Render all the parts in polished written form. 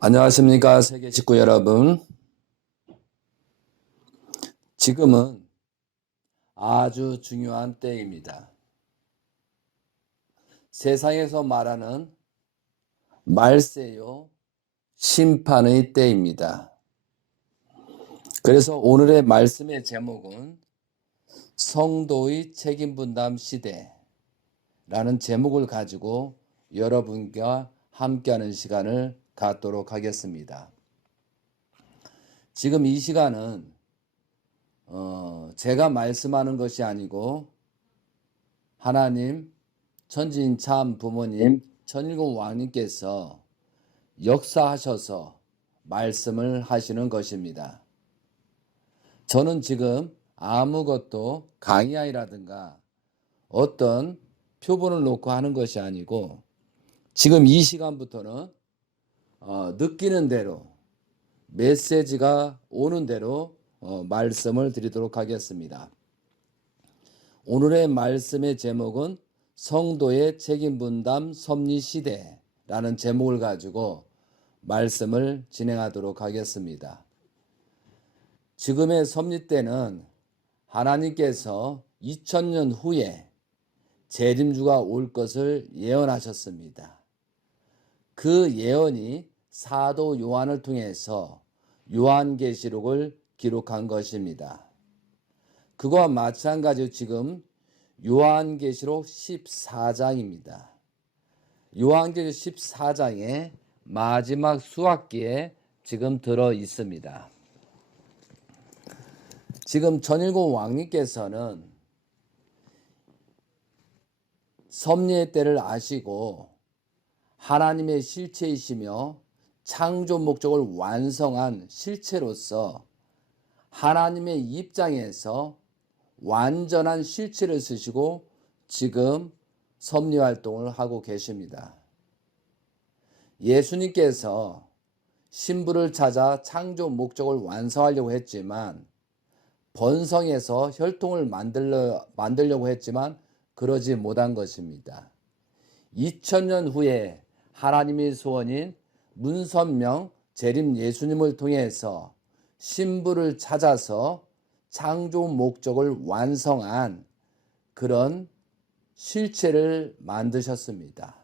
안녕하십니까, 세계 식구 여러분. 지금은 아주 중요한 때입니다. 세상에서 말하는 말세요, 심판의 때입니다. 그래서 오늘의 말씀의 제목은 성도의 책임분담 시대라는 제목을 가지고 여러분과 함께하는 시간을 갖도록 하겠습니다. 지금 이 시간은 제가 말씀하는 것이 아니고 하나님, 천지인 참 부모님, 천일공 왕님께서 역사하셔서 말씀을 하시는 것입니다. 저는 지금 아무것도 강의하이라든가 어떤 표본을 놓고 하는 것이 아니고 지금 이 시간부터는 느끼는 대로 메시지가 오는 대로 말씀을 드리도록 하겠습니다. 오늘의 말씀의 제목은 성도의 책임분담 섭리시대라는 제목을 가지고 말씀을 진행하도록 하겠습니다. 지금의 섭리 때는 하나님께서 2000년 후에 재림주가 올 것을 예언하셨습니다. 그 예언이 사도 요한을 통해서 요한계시록을 기록한 것입니다. 그거와 마찬가지로 지금 요한계시록 14장입니다. 요한계시록 14장의 마지막 수학기에 지금 들어 있습니다. 지금 전일공 왕님께서는 섭리의 때를 아시고 하나님의 실체이시며 창조 목적을 완성한 실체로서 하나님의 입장에서 완전한 실체를 쓰시고 지금 섭리 활동을 하고 계십니다. 예수님께서 신부를 찾아 창조 목적을 완성하려고 했지만 번성해서 혈통을 만들려고 했지만 그러지 못한 것입니다. 2000년 후에 하나님의 소원인 문선명 재림 예수님을 통해서 신부를 찾아서 창조 목적을 완성한 그런 실체를 만드셨습니다.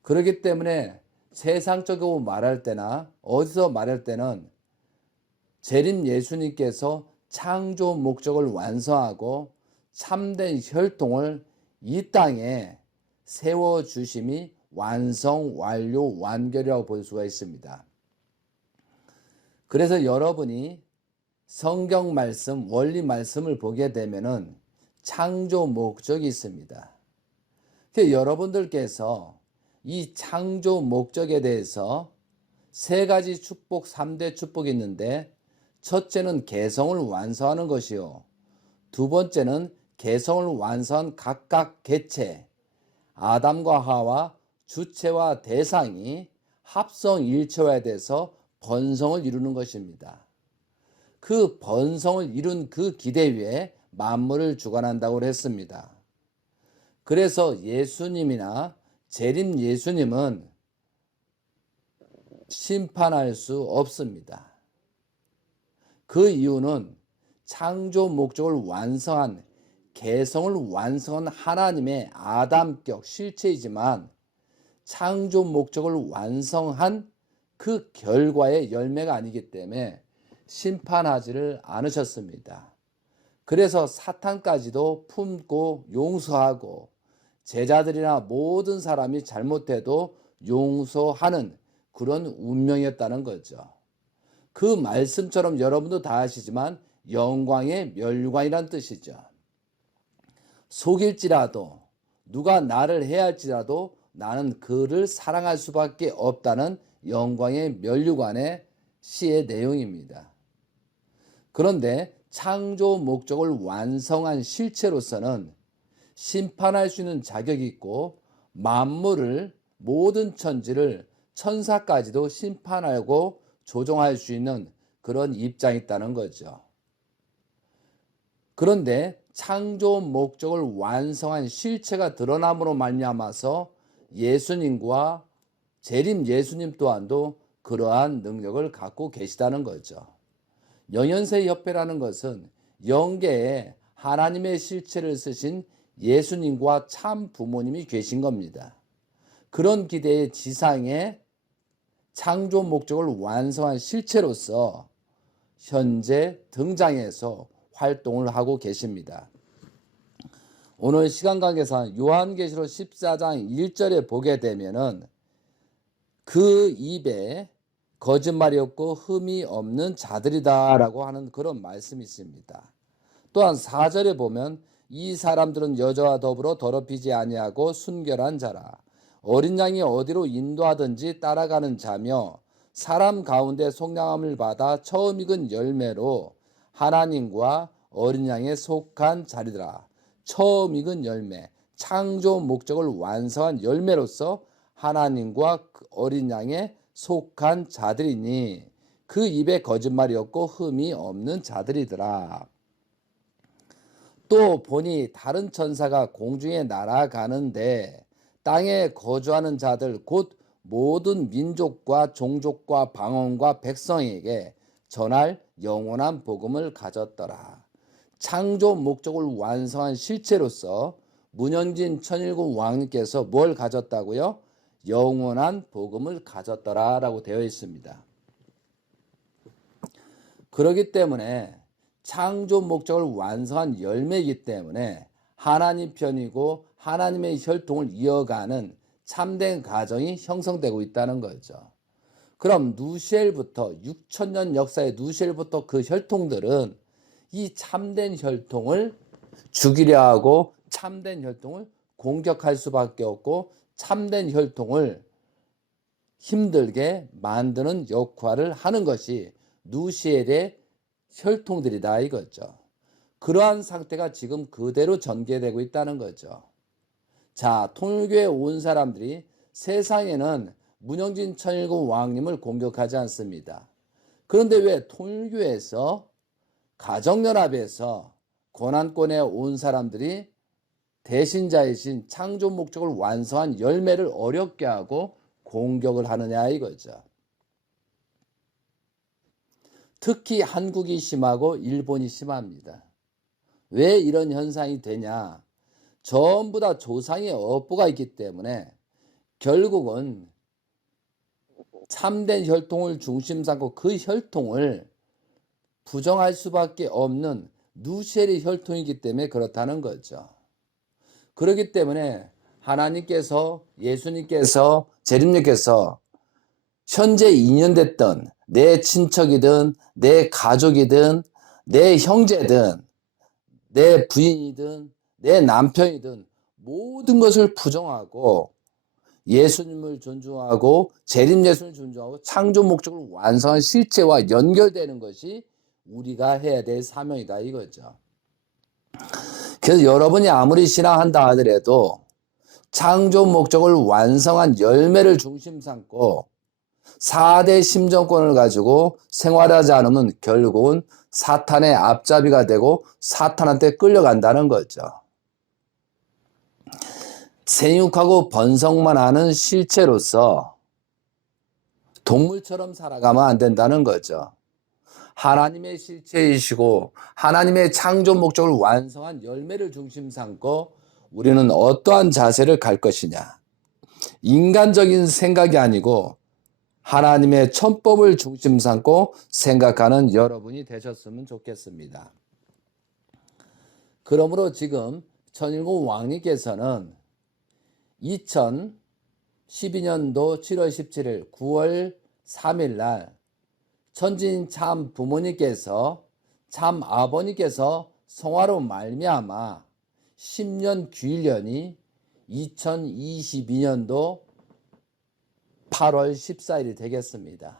그렇기 때문에 세상적으로 말할 때나 어디서 말할 때는 재림 예수님께서 창조 목적을 완성하고 참된 혈통을 이 땅에 세워주심이 완성, 완료, 완결이라고 볼 수가 있습니다. 그래서 여러분이 성경 말씀, 원리 말씀을 보게 되면은 창조 목적이 있습니다. 그래서 여러분들께서 이 창조 목적에 대해서 세 가지 축복, 3대 축복이 있는데 첫째는 개성을 완성하는 것이요. 두 번째는 개성을 완성한 각각 개체, 아담과 하와 주체와 대상이 합성일체화에 대해서 번성을 이루는 것입니다. 그 번성을 이룬 그 기대 위에 만물을 주관한다고 했습니다. 그래서 예수님이나 재림 예수님은 심판할 수 없습니다. 그 이유는 창조 목적을 완성한 개성을 완성한 하나님의 아담격 실체이지만 창조 목적을 완성한 그 결과의 열매가 아니기 때문에 심판하지를 않으셨습니다. 그래서 사탄까지도 품고 용서하고 제자들이나 모든 사람이 잘못해도 용서하는 그런 운명이었다는 거죠. 그 말씀처럼 여러분도 다 아시지만 영광의 멸관이란 뜻이죠. 속일지라도 누가 나를 해할지라도 나는 그를 사랑할 수밖에 없다는 영광의 면류관의 시의 내용입니다. 그런데 창조 목적을 완성한 실체로서는 심판할 수 있는 자격이 있고 만물을 모든 천지를 천사까지도 심판하고 조종할 수 있는 그런 입장이 있다는 거죠. 그런데 창조 목적을 완성한 실체가 드러남으로 말미암아서 예수님과 재림 예수님 또한도 그러한 능력을 갖고 계시다는 거죠. 영현세 협회라는 것은 영계에 하나님의 실체를 쓰신 예수님과 참 부모님이 계신 겁니다. 그런 기대의 지상에 창조 목적을 완성한 실체로서 현재 등장해서 활동을 하고 계십니다. 오늘 시간 관계상 요한계시록 14장 1절에 보게 되면은 그 입에 거짓말이 없고 흠이 없는 자들이다 라고 하는 그런 말씀이 있습니다. 또한 4절에 보면 이 사람들은 여자와 더불어 더럽히지 아니하고 순결한 자라. 어린 양이 어디로 인도하든지 따라가는 자며 사람 가운데 속량함을 받아 처음 익은 열매로 하나님과 어린 양에 속한 자리더라. 처음 익은 열매, 창조 목적을 완성한 열매로서 하나님과 어린 양에 속한 자들이니 그 입에 거짓말이 없고 흠이 없는 자들이더라. 또 보니 다른 천사가 공중에 날아가는데 땅에 거주하는 자들 곧 모든 민족과 종족과 방언과 백성에게 전할 영원한 복음을 가졌더라. 창조 목적을 완성한 실체로서 문영진 천일국 왕님께서 뭘 가졌다고요? 영원한 복음을 가졌더라 라고 되어 있습니다. 그렇기 때문에 창조 목적을 완성한 열매이기 때문에 하나님 편이고 하나님의 혈통을 이어가는 참된 가정이 형성되고 있다는 거죠. 그럼 누시엘부터 6천년 역사의 누시엘부터 그 혈통들은 이 참된 혈통을 죽이려 하고 참된 혈통을 공격할 수밖에 없고 참된 혈통을 힘들게 만드는 역할을 하는 것이 누시엘의 혈통들이다 이거죠. 그러한 상태가 지금 그대로 전개되고 있다는 거죠. 자, 통일교에 온 사람들이 세상에는 문영진 천일국 왕님을 공격하지 않습니다. 그런데 왜 통일교에서 가정연합에서 고난권에 온 사람들이 대신자이신 창조 목적을 완성한 열매를 어렵게 하고 공격을 하느냐 이거죠. 특히 한국이 심하고 일본이 심합니다. 왜 이런 현상이 되냐? 전부 다 조상의 업보가 있기 때문에 결국은 참된 혈통을 중심 삼고 그 혈통을 부정할 수밖에 없는 누시엘의 혈통이기 때문에 그렇다는 거죠. 그렇기 때문에 하나님께서 예수님께서 재림님께서 현재 인연됐던 내 친척이든 내 가족이든 내 형제든 내 부인이든 내 남편이든 모든 것을 부정하고 예수님을 존중하고 재림 예수님을 존중하고 창조 목적을 완성한 실체와 연결되는 것이 우리가 해야 될 사명이다 이거죠. 그래서 여러분이 아무리 신앙한다 하더라도 창조 목적을 완성한 열매를 중심 삼고 4대 심정권을 가지고 생활하지 않으면 결국은 사탄의 앞잡이가 되고 사탄한테 끌려간다는 거죠. 생육하고 번성만 하는 실체로서 동물처럼 살아가면 안 된다는 거죠. 하나님의 실체이시고 하나님의 창조 목적을 완성한 열매를 중심 삼고 우리는 어떠한 자세를 갈 것이냐. 인간적인 생각이 아니고 하나님의 천법을 중심 삼고 생각하는 여러분이 되셨으면 좋겠습니다. 그러므로 지금 천일국 왕님께서는 2012년도 7월 17일 9월 3일 날 천진 참 부모님께서 참 아버님께서 성화로 말미암아 10년 규일년이 2022년도 8월 14일이 되겠습니다.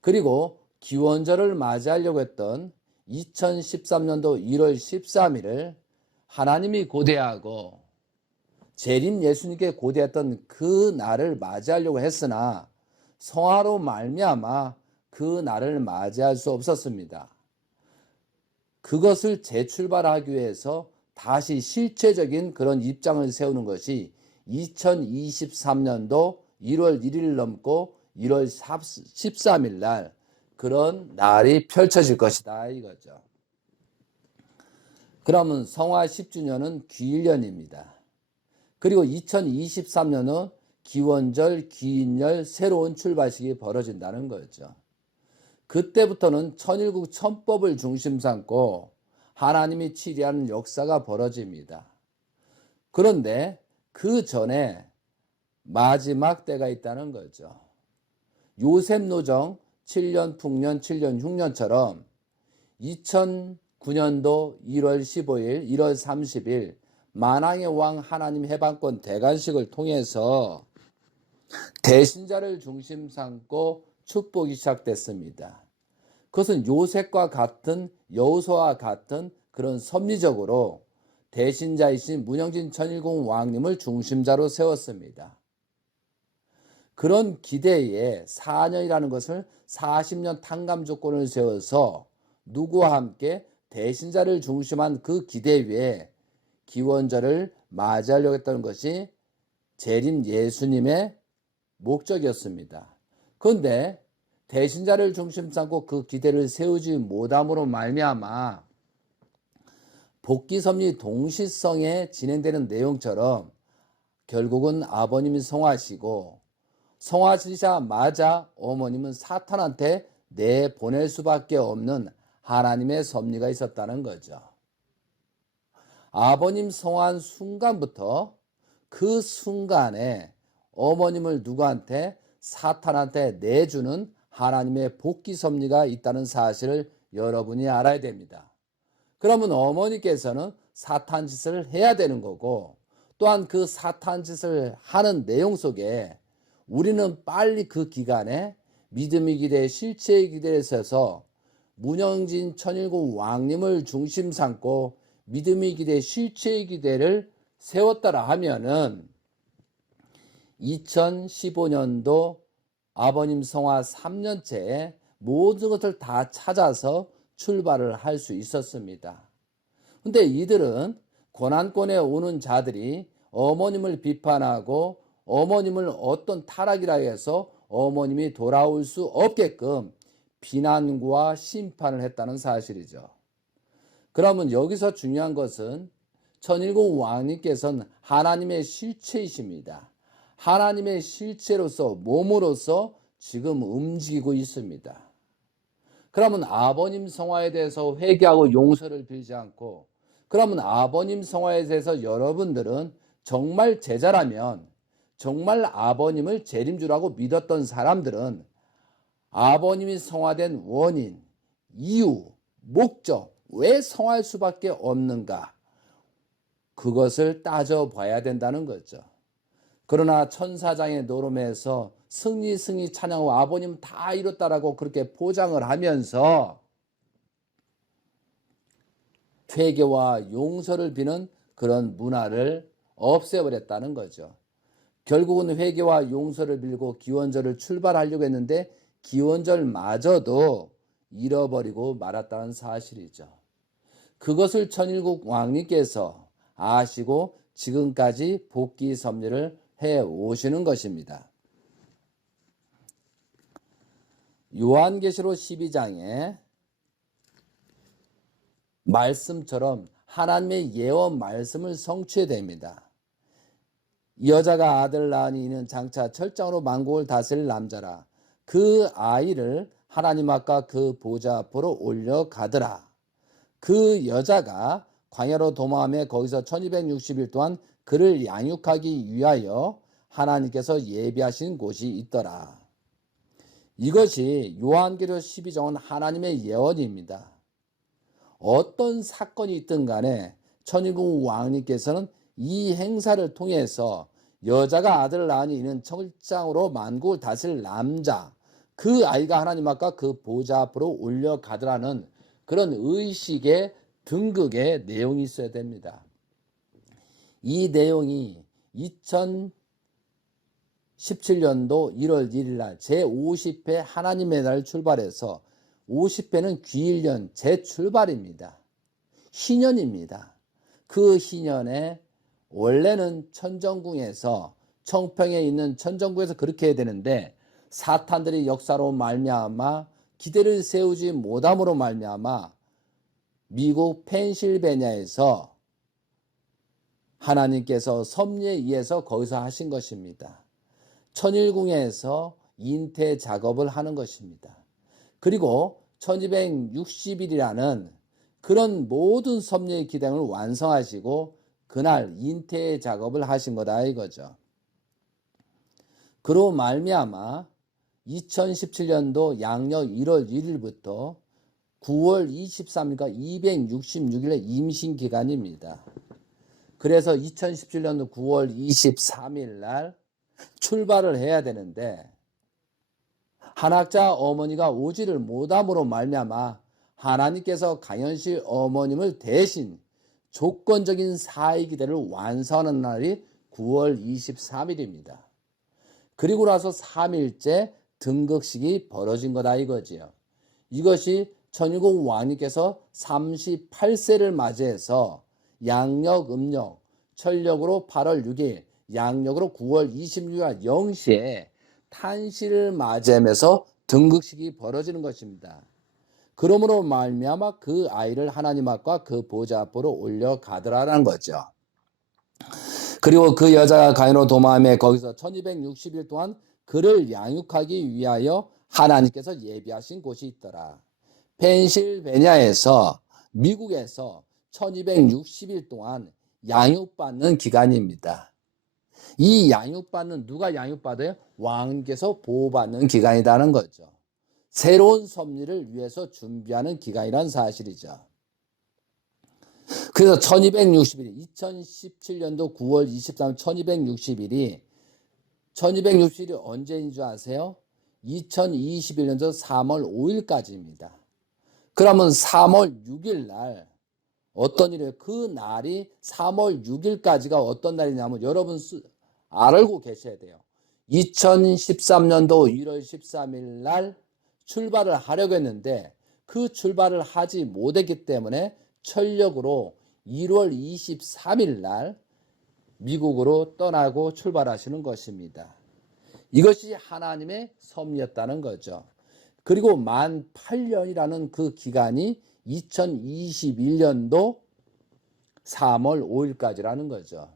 그리고 기원절을 맞이하려고 했던 2013년도 1월 13일을 하나님이 고대하고 재림 예수님께 고대했던 그 날을 맞이하려고 했으나 성화로 말미암아 그 날을 맞이할 수 없었습니다. 그것을 재출발하기 위해서 다시 실체적인 그런 입장을 세우는 것이 2023년도 1월 1일 넘고 1월 13일 날 그런 날이 펼쳐질 것이다 이거죠. 그러면 성화 10주년은 귀일년입니다. 그리고 2023년은 기원절, 기인절 새로운 출발식이 벌어진다는 거죠. 그때부터는 천일국 천법을 중심 삼고 하나님이 치리하는 역사가 벌어집니다. 그런데 그 전에 마지막 때가 있다는 거죠. 요셉 노정 7년 풍년 7년 흉년처럼 2009년도 1월 15일 1월 30일 만왕의 왕 하나님 해방권 대관식을 통해서 대신자를 중심 삼고 축복이 시작됐습니다. 그것은 요셉과 같은 여호수아와 같은 그런 섭리적으로 대신자이신 문영진 천일공 왕님을 중심자로 세웠습니다. 그런 기대에 4년이라는 것을 40년 탕감 조건을 세워서 누구와 함께 대신자를 중심한 그 기대 위에 기원절을 맞이하려고 했던 것이 재림 예수님의 목적이었습니다. 그런데 대신자를 중심 삼고 그 기대를 세우지 못함으로 말미암아 복귀섭리 동시성에 진행되는 내용처럼 결국은 아버님이 성화하시고 성화하시자마자 어머님은 사탄한테 내보낼 수밖에 없는 하나님의 섭리가 있었다는 거죠. 아버님 성화한 순간부터 그 순간에 어머님을 누구한테? 사탄한테 내주는 하나님의 복귀 섭리가 있다는 사실을 여러분이 알아야 됩니다. 그러면 어머니께서는 사탄 짓을 해야 되는 거고, 또한 그 사탄 짓을 하는 내용 속에 우리는 빨리 그 기간에 믿음의 기대, 실체의 기대에 서서 문영진 천일국 왕님을 중심 삼고 믿음의 기대, 실체의 기대를 세웠다라 하면은 2015년도 아버님 성화 3년째에 모든 것을 다 찾아서 출발을 할 수 있었습니다. 근데 이들은 고난권에 오는 자들이 어머님을 비판하고 어머님을 어떤 타락이라 해서 어머님이 돌아올 수 없게끔 비난과 심판을 했다는 사실이죠. 그러면 여기서 중요한 것은 천일국 왕님께서는 하나님의 실체이십니다. 하나님의 실체로서 몸으로서 지금 움직이고 있습니다. 그러면 아버님 성화에 대해서 회개하고 용서를 빌지 않고, 그러면 아버님 성화에 대해서 여러분들은 정말 제자라면, 정말 아버님을 재림주라고 믿었던 사람들은 아버님이 성화된 원인, 이유, 목적, 왜 성화할 수밖에 없는가, 그것을 따져봐야 된다는 거죠. 그러나 천사장의 노름에서 승리 찬양하고 아버님 다 이뤘다라고 그렇게 포장을 하면서 회개와 용서를 비는 그런 문화를 없애버렸다는 거죠. 결국은 회개와 용서를 빌고 기원절을 출발하려고 했는데 기원절마저도 잃어버리고 말았다는 사실이죠. 그것을 천일국 왕님께서 아시고 지금까지 복귀 섭리를 해 오시는 것입니다. 요한계시록 12장에 말씀처럼 하나님의 예언 말씀을 성취해야 됩니다. 여자가 아들 낳으니 이는 장차 철장으로 만국을 다스릴 남자라. 그 아이를 하나님 앞과 그 보좌 앞으로 올려가더라. 그 여자가 광야로 도망하며 거기서 1260일 동안 그를 양육하기 위하여 하나님께서 예비하신 곳이 있더라. 이것이 요한계시록 12장은 하나님의 예언입니다. 어떤 사건이 있든 간에 천일국 왕님께서는 이 행사를 통해서 여자가 아들을 낳으니 이는 철장으로 만국을 다스릴 남자, 그 아이가 하나님 앞과 그 보좌 앞으로 올려가더라는 그런 의식의 등극의 내용이 있어야 됩니다. 이 내용이 2017년도 1월 1일 날 제50회 하나님의 날 출발해서 50회는 귀일년 재출발입니다. 희년입니다. 그 희년에 원래는 천정궁에서 청평에 있는 천정궁에서 그렇게 해야 되는데 사탄들의 역사로 말미암아 기대를 세우지 못함으로 말미암아 미국 펜실베니아에서 하나님께서 섭리에 의해서 거기서 하신 것입니다. 천일궁에서 인태 작업을 하는 것입니다. 그리고 1260일이라는 그런 모든 섭리의 기량을 완성하시고 그날 인태 작업을 하신 거다 이거죠. 그로 말미암아 2017년도 양력 1월 1일부터 9월 23일까 266일의 임신 기간입니다. 그래서 2017년도 9월 23일 날 출발을 해야 되는데 한학자 어머니가 오지를 못함으로 말미암아 하나님께서 강현실 어머님을 대신 조건적인 사회 기대를 완성하는 날이 9월 23일입니다. 그리고 나서 3일째 등극식이 벌어진 거다 이거지요. 이것이 천일국 왕님께서 38세를 맞이해서 양력 음력 철력으로 8월 6일 양력으로 9월 26일 0시에 탄신을 맞이하면서 등극식이 벌어지는 것입니다. 그러므로 말미암아 그 아이를 하나님 앞과 그 보좌 앞으로 올려가더라라는 거죠. 그리고 그 여자가 가인으로 도마함에 거기서 1260일 동안 그를 양육하기 위하여 하나님께서 예비하신 곳이 있더라. 펜실베니아에서 미국에서 1260일 동안 양육받는 기간입니다. 이 양육받는 누가 양육받아요? 왕께서 보호받는 기간이라는 거죠. 새로운 섭리를 위해서 준비하는 기간이라는 사실이죠. 그래서 1260일 2017년도 9월 23일 1260일이 언제인 줄 아세요? 2021년도 3월 5일까지입니다. 그러면 3월 6일 날 어떤 일이에요? 그 날이 3월 6일까지가 어떤 날이냐면 여러분 알고 계셔야 돼요. 2013년도 1월 13일 날 출발을 하려고 했는데 그 출발을 하지 못했기 때문에 철력으로 1월 23일 날 미국으로 떠나고 출발하시는 것입니다. 이것이 하나님의 섭리였다는 거죠. 그리고 만 8년이라는 그 기간이 2021년도 3월 5일까지라는 거죠.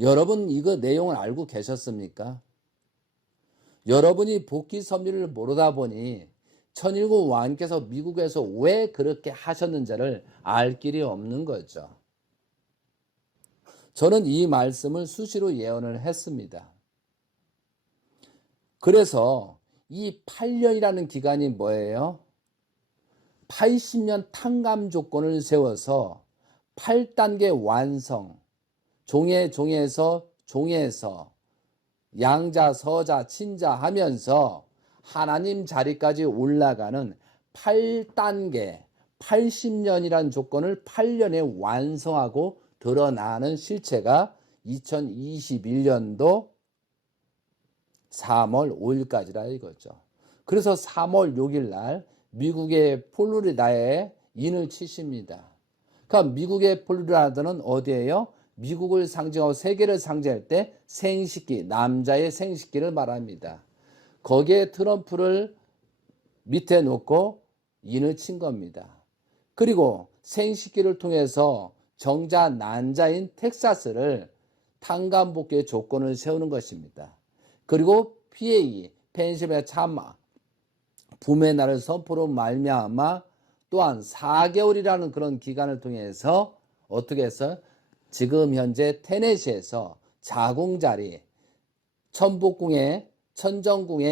여러분 이거 내용을 알고 계셨습니까? 여러분이 복귀 섭리를 모르다 보니 천일국 왕께서 미국에서 왜 그렇게 하셨는지를 알 길이 없는 거죠. 저는 이 말씀을 수시로 예언을 했습니다. 그래서 이 8년이라는 기간이 뭐예요? 80년 탕감 조건을 세워서 8단계 완성, 종에서 양자, 서자, 친자 하면서 하나님 자리까지 올라가는 8단계, 80년이라는 조건을 8년에 완성하고 드러나는 실체가 2021년도 3월 5일까지라 이거죠. 그래서 3월 6일 날 미국의 플로리다에 인을 치십니다. 그러니까 미국의 플로리다는 어디예요? 미국을 상징하고 세계를 상징할 때 생식기, 남자의 생식기를 말합니다. 거기에 트럼프를 밑에 놓고 인을 친 겁니다. 그리고 생식기를 통해서 정자 난자인 텍사스를 탕감 복귀의 조건을 세우는 것입니다. 그리고 PA, 펜실베니아 참마 붐의 날을 선포로 말미암아 또한 4개월이라는 그런 기간을 통해서 어떻게 해서 지금 현재 테네시에서 자궁자리 천정궁에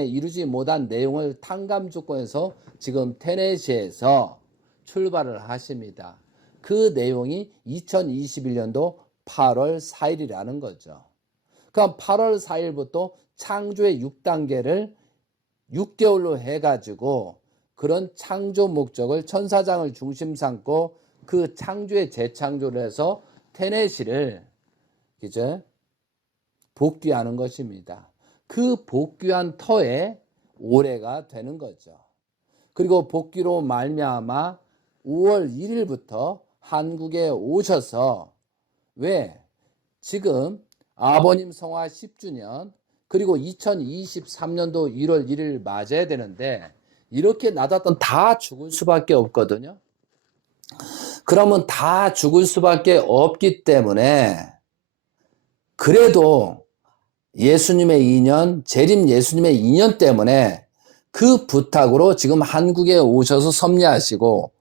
이루지 못한 내용을 탕감 조건에서 지금 테네시에서 출발을 하십니다. 그 내용이 2021년도 8월 4일이라는 거죠. 그럼 8월 4일부터 창조의 6단계를 6개월로 해가지고 그런 창조 목적을 천사장을 중심 삼고 그 창조의 재창조를 해서 테네시를 이제 복귀하는 것입니다. 그 복귀한 터에 올해가 되는 거죠. 그리고 복귀로 말미암아 5월 1일부터 한국에 오셔서 왜 지금 아버님 성화 10주년 그리고 2023년도 1월 1일 맞아야 되는데 이렇게 놔뒀던 다 죽을 수밖에 없거든요. 그러면 다 죽을 수밖에 없기 때문에 그래도 예수님의 인연, 재림 예수님의 인연 때문에 그 부탁으로 지금 한국에 오셔서 섭리하시고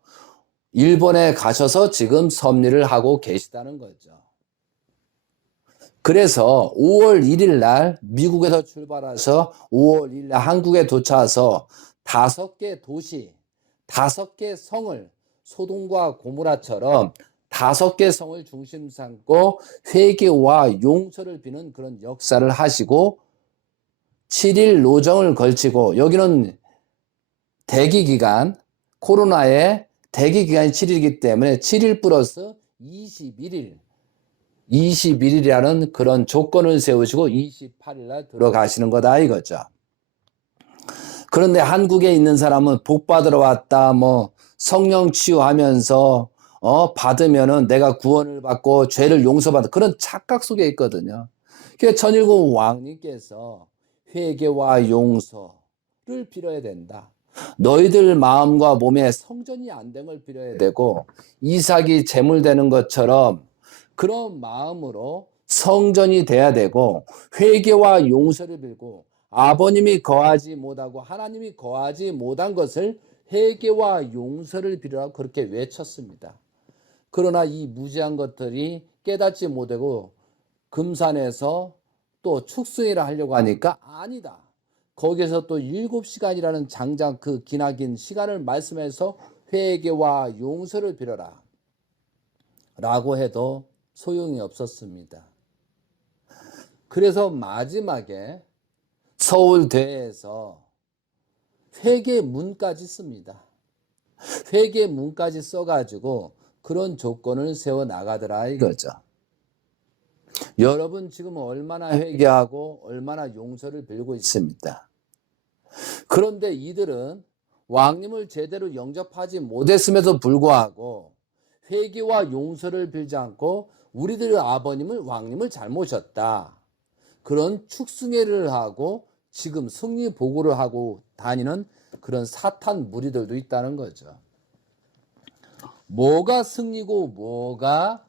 일본에 가셔서 지금 섭리를 하고 계시다는 거죠. 그래서 5월 1일 날 미국에서 출발해서 5월 1일 날 한국에 도착해서 5개 도시, 5개 성을 소돔과 고모라처럼 5개 성을 중심 삼고 회개와 용서를 비는 그런 역사를 하시고 7일 노정을 걸치고 여기는 대기기간, 코로나의 대기기간이 7일이기 때문에 7일 플러스 21일이라는 그런 조건을 세우시고 28일 날 들어가시는 거다 이거죠. 그런데 한국에 있는 사람은 복 받으러 왔다, 뭐 성령 치유하면서 받으면은 내가 구원을 받고 죄를 용서받는 그런 착각 속에 있거든요. 그래서 천일국 왕님께서 회개와 용서를 빌어야 된다. 너희들 마음과 몸에 성전이 안 된 걸 빌어야 되고 이삭이 제물 되는 것처럼 그런 마음으로 성전이 돼야 되고 회개와 용서를 빌고 아버님이 거하지 못하고 하나님이 거하지 못한 것을 회개와 용서를 빌으라고 그렇게 외쳤습니다. 그러나 이 무지한 것들이 깨닫지 못하고 금산에서 또 축승회를 하려고 하니까 아니다. 거기에서 또 7시간이라는 장장 그 기나긴 시간을 말씀해서 회개와 용서를 빌어라 라고 해도 소용이 없었습니다. 그래서 마지막에 서울대에서 회계문까지 씁니다. 회계문까지 써가지고 그런 조건을 세워나가더라 이거죠. 여러분 지금 얼마나 회개하고 얼마나 용서를 빌고 있습니다. 그런데 이들은 왕님을 제대로 영접하지 못했음에도 불구하고 회개와 용서를 빌지 않고 우리들의 아버님을 왕님을 잘 모셨다. 그런 축승회를 하고 지금 승리 보고를 하고 다니는 그런 사탄 무리들도 있다는 거죠. 뭐가 승리고 뭐가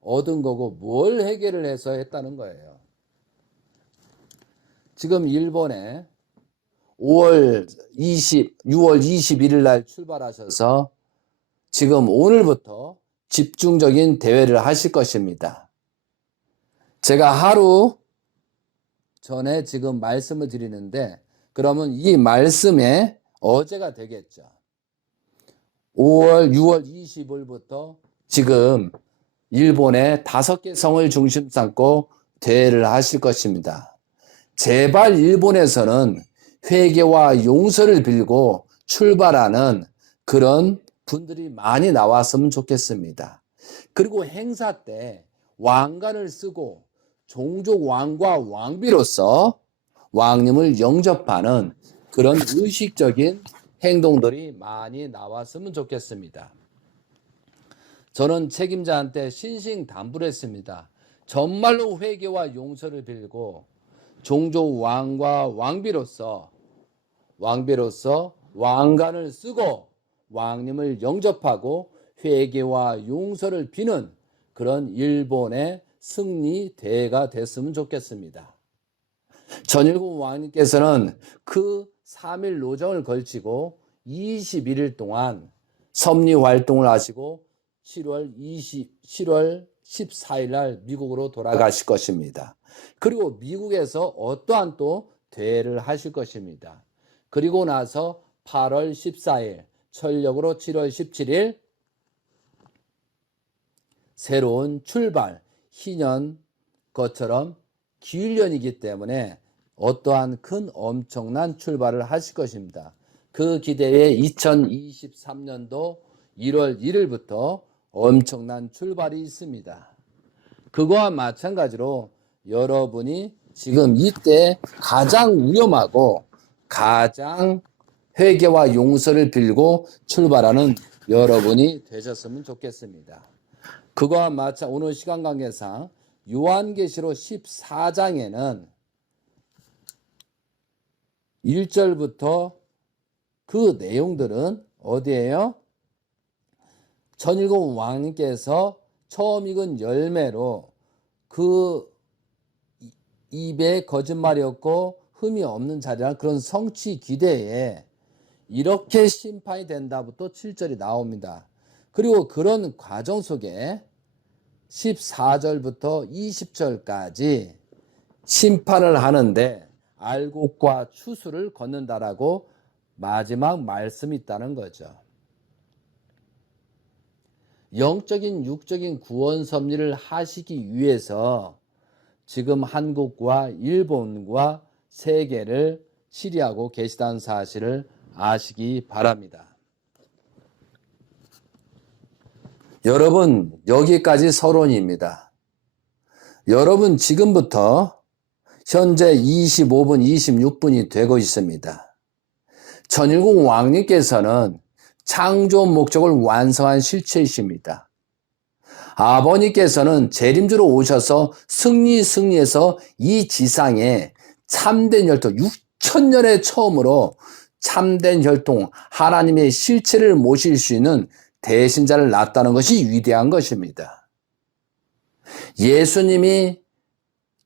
얻은 거고 뭘 해결을 해서 했다는 거예요. 지금 일본에 6월 21일 날 출발하셔서 지금 오늘부터 집중적인 대회를 하실 것입니다. 제가 하루 전에 지금 말씀을 드리는데 그러면 이 말씀의 어제가 되겠죠. 6월 20일부터 지금 일본의 5개 성을 중심 삼고 대회를 하실 것입니다. 제발 일본에서는 회개와 용서를 빌고 출발하는 그런 분들이 많이 나왔으면 좋겠습니다. 그리고 행사 때 왕관을 쓰고 종족 왕과 왕비로서 왕님을 영접하는 그런 의식적인 행동들이 많이 나왔으면 좋겠습니다. 저는 책임자한테 신신당부를 했습니다. 정말로 회개와 용서를 빌고 종족 왕과 왕비로서 왕관을 쓰고 왕님을 영접하고 회개와 용서를 비는 그런 일본의 승리 대회가 됐으면 좋겠습니다. 전일국 왕님께서는 그 3일 노정을 걸치고 21일 동안 섭리 활동을 하시고 7월 14일 날 미국으로 돌아가실 것입니다. 그리고 미국에서 어떠한 또 대회를 하실 것입니다. 그리고 나서 8월 14일 철력으로 7월 17일 새로운 출발, 희년 것처럼 기일년이기 때문에 어떠한 큰 엄청난 출발을 하실 것입니다. 그 기대에 2023년도 1월 1일부터 엄청난 출발이 있습니다. 그거와 마찬가지로 여러분이 지금 이때 가장 위험하고 가장 회개와 용서를 빌고 출발하는 여러분이 되셨으면 좋겠습니다. 그거와 마찬가지로 오늘 시간 관계상 요한계시록 14장에는 1절부터 그 내용들은 어디에요? 천일국 왕님께서 처음 익은 열매로 그 입에 거짓말이 없고 흠이 없는 자리라는 그런 성취 기대에 이렇게 심판이 된다부터 7절이 나옵니다. 그리고 그런 과정 속에 14절부터 20절까지 심판을 하는데 알곡과 추수를 걷는다라고 마지막 말씀이 있다는 거죠. 영적인 육적인 구원 섭리를 하시기 위해서 지금 한국과 일본과 세계를 치리하고 계시다는 사실을 아시기 바랍니다. 여러분, 여기까지 서론입니다. 여러분, 지금부터 현재 25분, 26분이 되고 있습니다. 천일국 왕님께서는 창조 목적을 완성한 실체이십니다. 아버님께서는 재림주로 오셔서 승리해서 이 지상에 참된 혈통, 6천년에 처음으로 참된 혈통, 하나님의 실체를 모실 수 있는 대신자를 낳았다는 것이 위대한 것입니다. 예수님이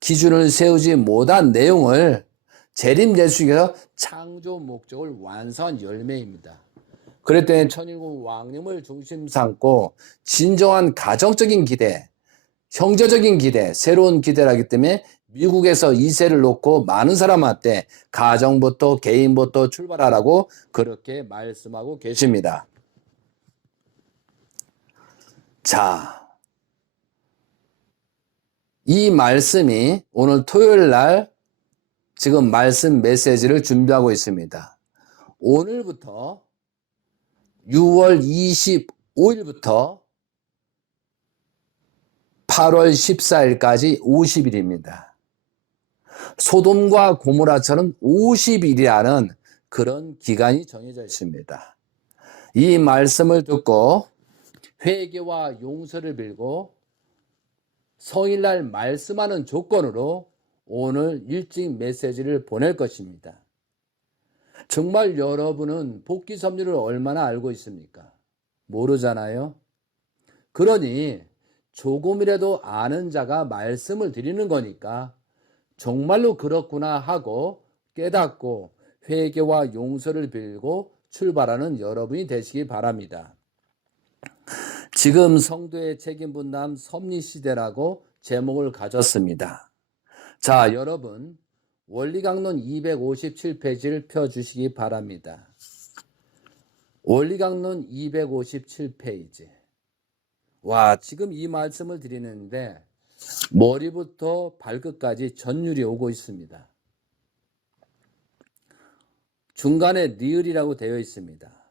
기준을 세우지 못한 내용을 재림 예수께서 창조 목적을 완성한 열매입니다. 그랬더니 천일국 왕님을 중심 삼고 진정한 가정적인 기대, 형제적인 기대, 새로운 기대라기 때문에 미국에서 2세를 놓고 많은 사람한테 가정부터 개인부터 출발하라고 그렇게 말씀하고 계십니다. 자, 이 말씀이 오늘 토요일 날 지금 말씀 메시지를 준비하고 있습니다. 오늘부터 6월 25일부터 8월 14일까지 50일입니다. 소돔과 고모라처럼 50일이라는 그런 기간이 정해져 있습니다. 이 말씀을 듣고 회개와 용서를 빌고 성일날 말씀하는 조건으로 오늘 일찍 메시지를 보낼 것입니다. 정말 여러분은 복귀 섭리를 얼마나 알고 있습니까? 모르잖아요. 그러니 조금이라도 아는 자가 말씀을 드리는 거니까 정말로 그렇구나 하고 깨닫고 회개와 용서를 빌고 출발하는 여러분이 되시기 바랍니다. 지금 성도의 책임 분담 섭리 시대라고 제목을 가졌습니다. 자, 여러분 원리강론 257페이지를 펴주시기 바랍니다. 원리강론 257페이지. 와, 지금 이 말씀을 드리는데 머리부터 발끝까지 전율이 오고 있습니다. 중간에 리을이라고 되어 있습니다.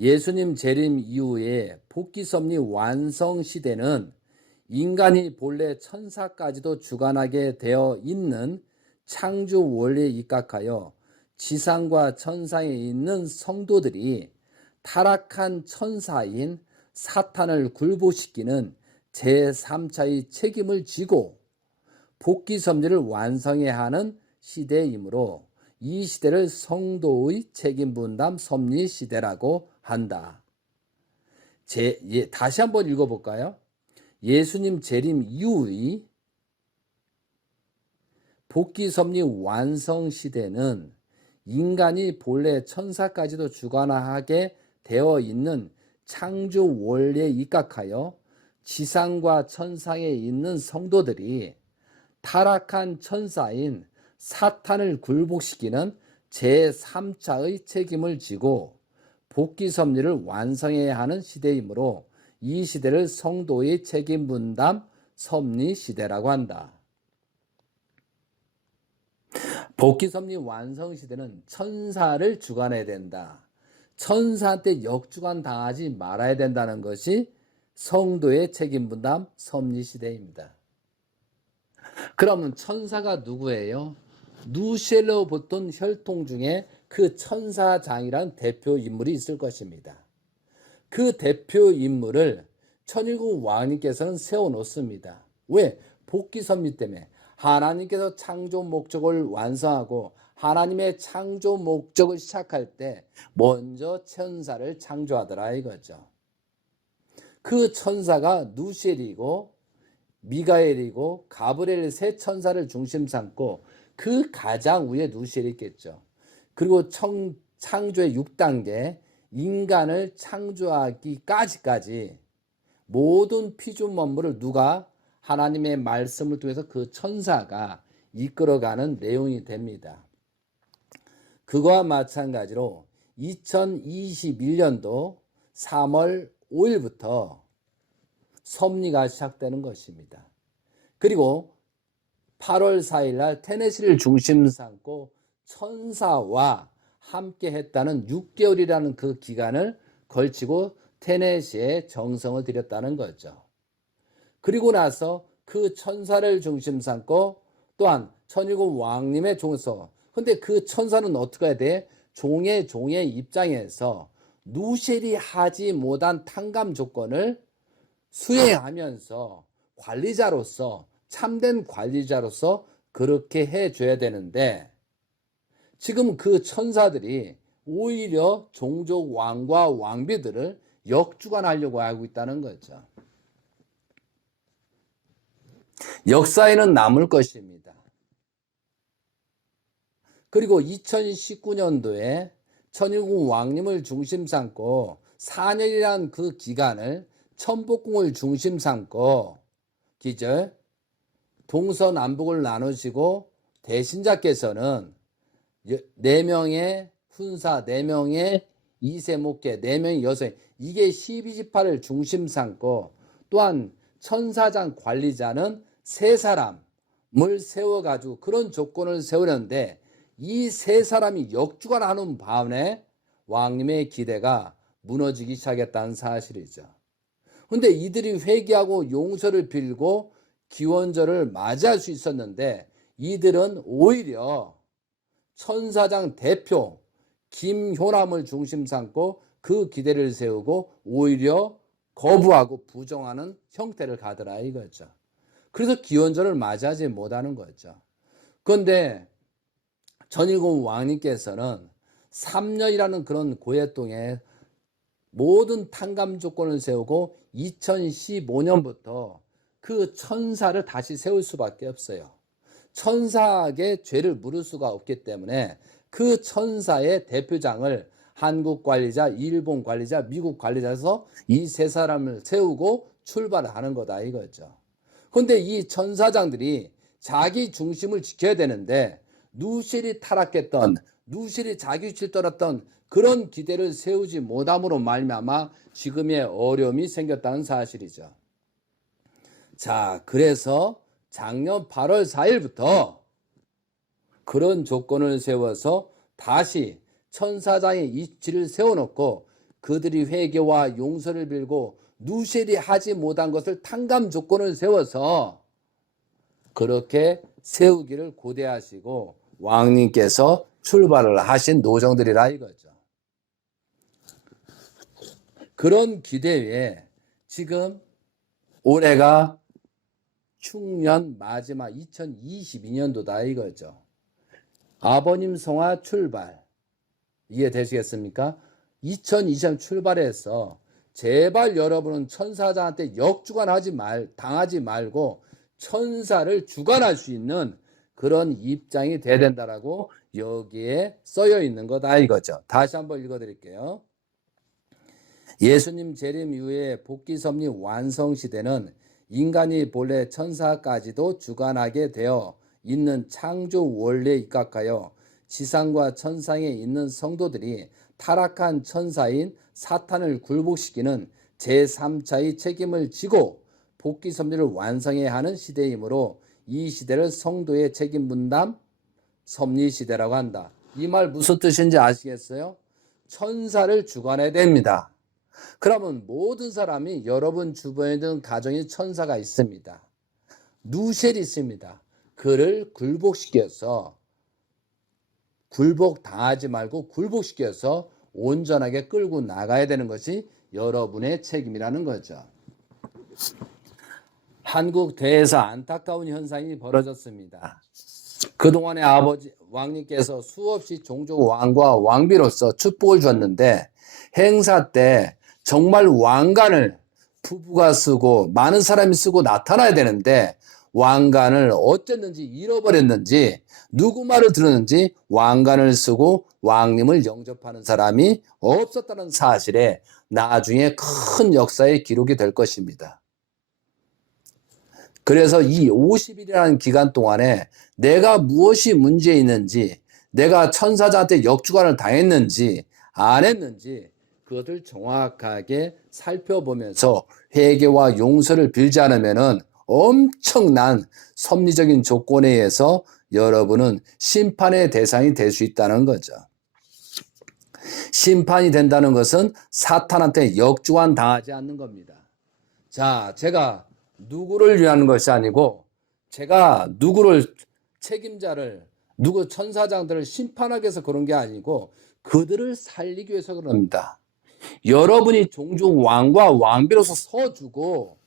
예수님 재림 이후에 복귀 섭리 완성 시대는 인간이 본래 천사까지도 주관하게 되어 있는 창조 원리에 입각하여 지상과 천상에 있는 성도들이 타락한 천사인 사탄을 굴복시키는 제3차의 책임을 지고 복귀 섭리를 완성해야 하는 시대이므로 이 시대를 성도의 책임 분담 섭리 시대라고 한다. 다시 한번 읽어볼까요? 예수님 재림 이후의 복귀 섭리 완성 시대는 인간이 본래 천사까지도 주관하게 되어 있는 창조 원리에 입각하여 지상과 천상에 있는 성도들이 타락한 천사인 사탄을 굴복시키는 제3차의 책임을 지고 복귀 섭리를 완성해야 하는 시대이므로 이 시대를 성도의 책임 분담 섭리 시대라고 한다. 복귀 섭리 완성 시대는 천사를 주관해야 된다. 천사한테 역주관 당하지 말아야 된다는 것이 성도의 책임 분담 섭리 시대입니다. 그러면 천사가 누구예요? 누셀로 보통 혈통 중에 그 천사장이란 대표 인물이 있을 것입니다. 그 대표 인물을 천일국 왕님께서는 세워놓습니다. 왜? 복귀 섭리 때문에 하나님께서 창조 목적을 완성하고 하나님의 창조 목적을 시작할 때 먼저 천사를 창조하더라 이거죠. 그 천사가 누시엘이고 미가엘이고 가브리엘 세 천사를 중심 삼고 그 가장 위에 누시엘이 있겠죠. 그리고 창조의 6단계 인간을 창조하기까지 모든 피조물을 누가 하나님의 말씀을 통해서 그 천사가 이끌어가는 내용이 됩니다. 그거와 마찬가지로 2021년도 3월 5일부터 섭리가 시작되는 것입니다. 그리고 8월 4일 날 테네시를 중심 삼고 천사와 함께 했다는 6개월이라는 그 기간을 걸치고 테네시에 정성을 들였다는 거죠. 그리고 나서 그 천사를 중심 삼고 또한 천일곱 왕님의 종서. 근데 그 천사는 어떻게 해야 돼? 종의 입장에서 누실이 하지 못한 탕감 조건을 수행하면서 관리자로서 참된 관리자로서 그렇게 해줘야 되는데 지금 그 천사들이 오히려 종족 왕과 왕비들을 역주관하려고 하고 있다는 거죠. 역사에는 남을 것입니다. 그리고 2019년도에 천일국 왕님을 중심 삼고 4년이라는 그 기간을 천복궁을 중심 삼고 기절 동서남북을 나누시고 대신자께서는 4명의 훈사, 4명의 이세목계, 4명의 여성, 이게 12지파를 중심 삼고 또한 천사장 관리자는 3사람을 세워가지고 그런 조건을 세우는데 이 3사람이 역주관하는 바람에 왕님의 기대가 무너지기 시작했다는 사실이죠. 근데 이들이 회개하고 용서를 빌고 기원절을 맞이할 수 있었는데 이들은 오히려 천사장 대표 김효남을 중심 삼고 그 기대를 세우고 오히려 거부하고 부정하는 형태를 가더라 이거죠. 그래서 기원절을 맞이하지 못하는 거죠. 그런데 전일국 왕님께서는 3년이라는 그런 고해동에 모든 탕감 조건을 세우고 2015년부터 그 천사를 다시 세울 수밖에 없어요. 천사에게 죄를 물을 수가 없기 때문에 그 천사의 대표장을 한국 관리자, 일본 관리자, 미국 관리자에서 이 3사람을 세우고 출발을 하는 거다 이거죠. 그런데 이 천사장들이 자기 중심을 지켜야 되는데 누실이 타락했던, 누실이 자기 주를 떠났던 그런 기대를 세우지 못함으로 말미암아 지금의 어려움이 생겼다는 사실이죠. 자, 그래서 작년 8월 4일부터 그런 조건을 세워서 다시 천사장의 이치를 세워놓고 그들이 회개와 용서를 빌고 누실이 하지 못한 것을 탕감 조건을 세워서 그렇게 세우기를 고대하시고 왕님께서 출발을 하신 노정들이라 이거죠. 그런 기대에 지금 올해가 흉년 마지막 2022년도다 이거죠. 아버님 성화 출발 이해되시겠습니까? 2020년 출발해서 제발 여러분은 천사장한테 역주관하지 당하지 말고 천사를 주관할 수 있는 그런 입장이 돼야 된다라고 여기에 써여 있는 거다 이거죠. 다시 한번 읽어드릴게요. 예수님 재림 이후에 복귀섭리 완성 시대는 인간이 본래 천사까지도 주관하게 되어 있는 창조 원리에 입각하여 지상과 천상에 있는 성도들이 타락한 천사인 사탄을 굴복시키는 제3차의 책임을 지고 복귀 섭리를 완성해야 하는 시대이므로 이 시대를 성도의 책임 분담 섭리 시대라고 한다. 이 말 무슨 뜻인지 아시겠어요? 천사를 주관해야 됩니다. 그러면 모든 사람이 여러분 주변에 있는 가정에 천사가 있습니다. 누셀이 있습니다. 그를 굴복시켜서 굴복당하지 말고 굴복시켜서 온전하게 끌고 나가야 되는 것이 여러분의 책임이라는 거죠. 한국 대에서 안타까운 현상이 벌어졌습니다. 그동안에 아버지 왕님께서 수없이 종족 왕과 왕비로서 축복을 주었는데 행사 때 정말 왕관을 부부가 쓰고 많은 사람이 쓰고 나타나야 되는데 왕관을 어쨌는지 잃어버렸는지 누구 말을 들었는지 왕관을 쓰고 왕님을 영접하는 사람이 없었다는 사실에 나중에 큰 역사의 기록이 될 것입니다. 그래서 이 50일이라는 기간 동안에 내가 무엇이 문제 있는지, 내가 천사자한테 역주관을 당했는지 안 했는지 그것을 정확하게 살펴보면서 회개와 용서를 빌지 않으면은 엄청난 섭리적인 조건에 의해서 여러분은 심판의 대상이 될 수 있다는 거죠. 심판이 된다는 것은 사탄한테 역주관 당하지 않는 겁니다. 자, 제가 누구를 위한 것이 아니고 제가 누구를 책임자를 누구 천사장들을 심판하기 위해서 그런 게 아니고 그들을 살리기 위해서 그럽니다. 여러분이 종종 왕과 왕비로서 서주고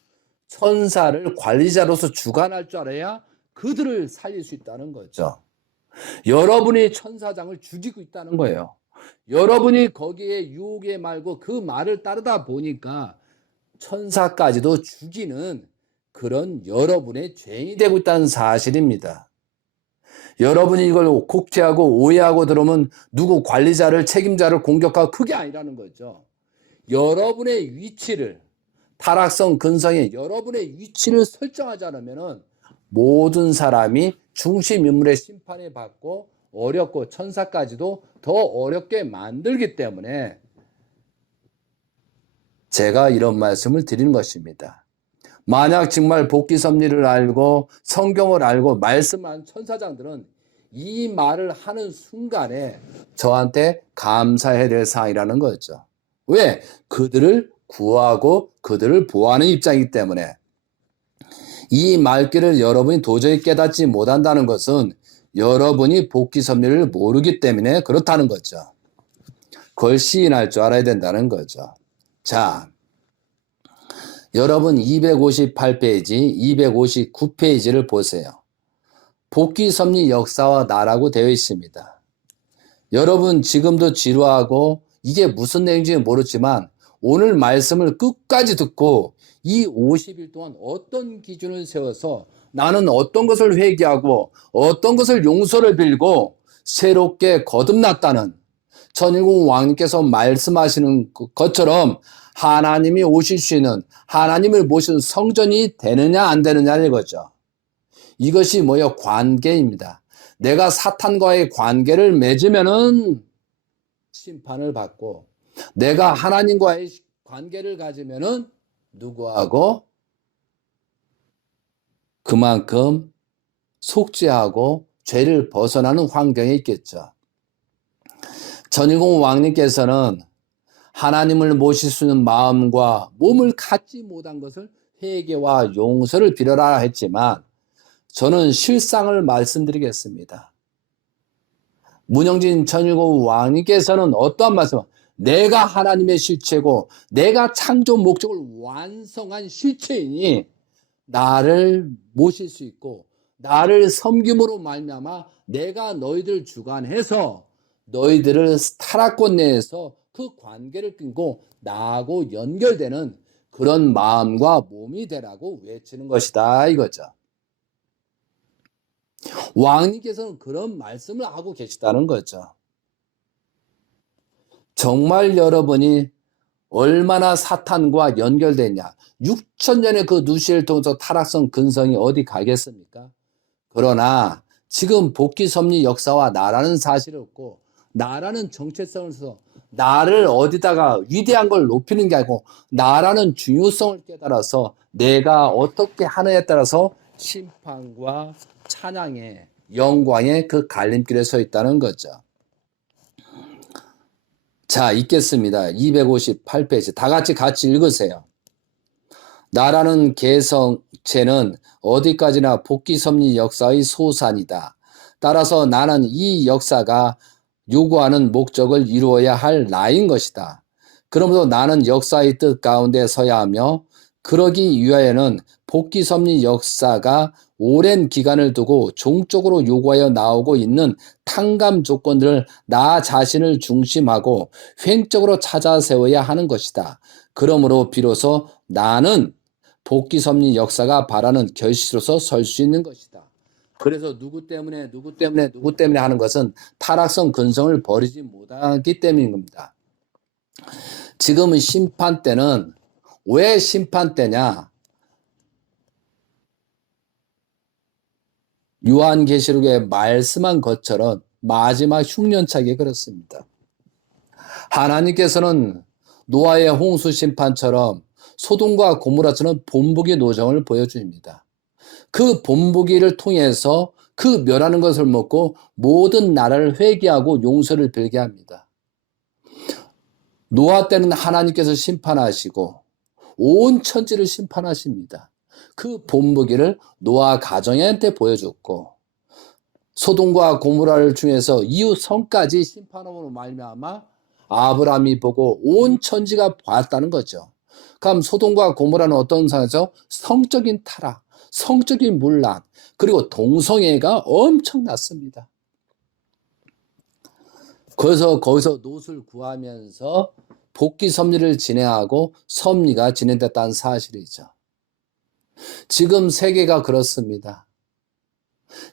천사를 관리자로서 주관할 줄 알아야 그들을 살릴 수 있다는 거죠. 여러분이 천사장을 죽이고 있다는 거예요. 여러분이 거기에 유혹에 말고 그 말을 따르다 보니까 천사까지도 죽이는 그런 여러분의 죄인이 되고 있다는 사실입니다. 여러분이 이걸 곡해하고 오해하고 들으면 누구 관리자를 책임자를 공격하고 그게 아니라는 거죠. 여러분의 위치를 타락성 근성에 여러분의 위치를 설정하지 않으면 모든 사람이 중심 인물의 심판을 받고 어렵고 천사까지도 더 어렵게 만들기 때문에 제가 이런 말씀을 드리는 것입니다. 만약 정말 복귀 섭리를 알고 성경을 알고 말씀한 천사장들은 이 말을 하는 순간에 저한테 감사해야 될 사항이라는 거죠. 왜? 그들을 구하고 그들을 보호하는 입장이기 때문에 이 말귀를 여러분이 도저히 깨닫지 못한다는 것은 여러분이 복귀 섭리를 모르기 때문에 그렇다는 거죠. 그걸 시인할 줄 알아야 된다는 거죠. 자, 여러분 258페이지, 259페이지를 보세요. 복귀 섭리 역사와 나라고 되어 있습니다. 여러분 지금도 지루하고 이게 무슨 내용인지 모르지만 오늘 말씀을 끝까지 듣고 이 50일 동안 어떤 기준을 세워서 나는 어떤 것을 회개하고 어떤 것을 용서를 빌고 새롭게 거듭났다는 천일국 왕님께서 말씀하시는 것처럼 하나님이 오실 수 있는 하나님을 모시는 성전이 되느냐 안 되느냐는 거죠. 이것이 뭐예요? 관계입니다. 내가 사탄과의 관계를 맺으면은 심판을 받고 내가 하나님과의 관계를 가지면은 누구하고 그만큼 속죄하고 죄를 벗어나는 환경에 있겠죠. 전일공 왕님께서는 하나님을 모실 수 있는 마음과 몸을 갖지 못한 것을 회개와 용서를 빌어라 했지만 저는 실상을 말씀드리겠습니다. 문영진 전일공 왕님께서는 어떠한 말씀을 내가 하나님의 실체고 내가 창조 목적을 완성한 실체이니 나를 모실 수 있고 나를 섬김으로 말미암아 내가 너희들 주관해서 너희들을 타락권 내에서 그 관계를 끊고 나하고 연결되는 그런 마음과 몸이 되라고 외치는 것이다 이거죠. 왕님께서는 그런 말씀을 하고 계시다는 거죠. 정말 여러분이 얼마나 사탄과 연결되냐. 6,000년의 그 누시를 통해서 타락성 근성이 어디 가겠습니까? 그러나 지금 복귀 섭리 역사와 나라는 사실을 얻고 나라는 정체성을 써 나를 어디다가 위대한 걸 높이는 게 아니고 나라는 중요성을 깨달아서 내가 어떻게 하느냐에 따라서 심판과 찬양의 영광의 그 갈림길에 서 있다는 거죠. 자, 읽겠습니다. 258페이지. 다 같이 읽으세요. 나라는 개성체는 어디까지나 복귀 섭리 역사의 소산이다. 따라서 나는 이 역사가 요구하는 목적을 이루어야 할 나인 것이다. 그러므로 나는 역사의 뜻 가운데 서야 하며 그러기 위하여는 복귀 섭리 역사가 오랜 기간을 두고 종적으로 요구하여 나오고 있는 탕감 조건들을 나 자신을 중심하고 횡적으로 찾아 세워야 하는 것이다. 그러므로 비로소 나는 복귀 섭리 역사가 바라는 결실로서 설 수 있는 것이다. 그래서 누구 때문에 하는 것은 타락성 근성을 버리지 못하기 때문인 겁니다. 지금은 심판 때는 왜 심판 때냐? 요한계시록에 말씀한 것처럼 마지막 흉년차게 그렇습니다. 하나님께서는 노아의 홍수 심판처럼 소돔과 고모라처럼 본보기 노정을 보여줍니다. 그 본보기를 통해서 그 멸하는 것을 먹고 모든 나라를 회개하고 용서를 빌게 합니다. 노아 때는 하나님께서 심판하시고 온 천지를 심판하십니다. 그 본보기를 노아 가정한테 보여줬고 소돔과 고모라를 중에서 이웃 성까지 심판함으로 말미암아 아브라함이 보고 온 천지가 봤다는 거죠. 그럼 소돔과 고모라는 어떤 상황이죠? 성적인 타락, 성적인 문란, 그리고 동성애가 엄청났습니다. 그래서 거기서 롯을 구하면서 복귀 섭리를 진행하고 섭리가 진행됐다는 사실이죠. 지금 세계가 그렇습니다.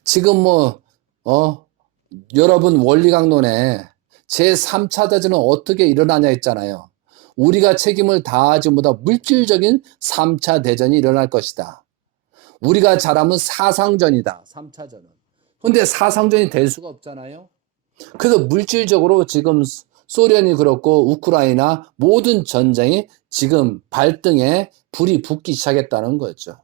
지금 여러분 원리강론에 제3차 대전은 어떻게 일어나냐 했잖아요. 우리가 책임을 다하지 못한 물질적인 3차 대전이 일어날 것이다. 우리가 잘하면 사상전이다. 3차전은. 근데 사상전이 될 수가 없잖아요. 그래서 물질적으로 지금 소련이 그렇고 우크라이나 모든 전쟁이 지금 발등에 불이 붙기 시작했다는 거죠.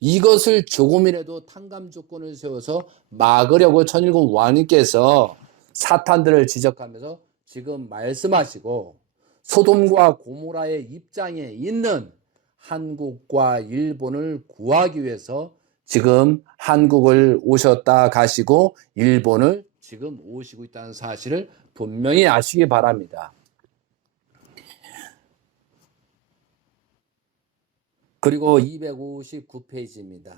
이것을 조금이라도 탕감 조건을 세워서 막으려고 천일국 왕님께서 사탄들을 지적하면서 지금 말씀하시고 소돔과 고모라의 입장에 있는 한국과 일본을 구하기 위해서 지금 한국을 오셨다 가시고 일본을 지금 오시고 있다는 사실을 분명히 아시기 바랍니다. 그리고 259페이지입니다.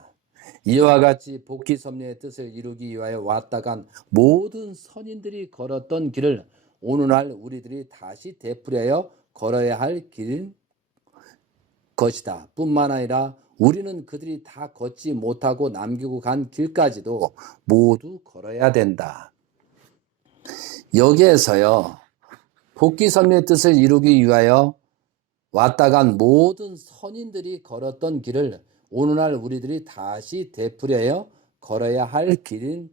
이와 같이 복귀 섭리의 뜻을 이루기 위하여 왔다 간 모든 선인들이 걸었던 길을 오늘날 우리들이 다시 되풀이하여 걸어야 할 길인 것이다. 뿐만 아니라 우리는 그들이 다 걷지 못하고 남기고 간 길까지도 모두 걸어야 된다. 여기에서요. 복귀 섭리의 뜻을 이루기 위하여 왔다 간 모든 선인들이 걸었던 길을 오늘날 우리들이 다시 되풀이하여 걸어야 할 길인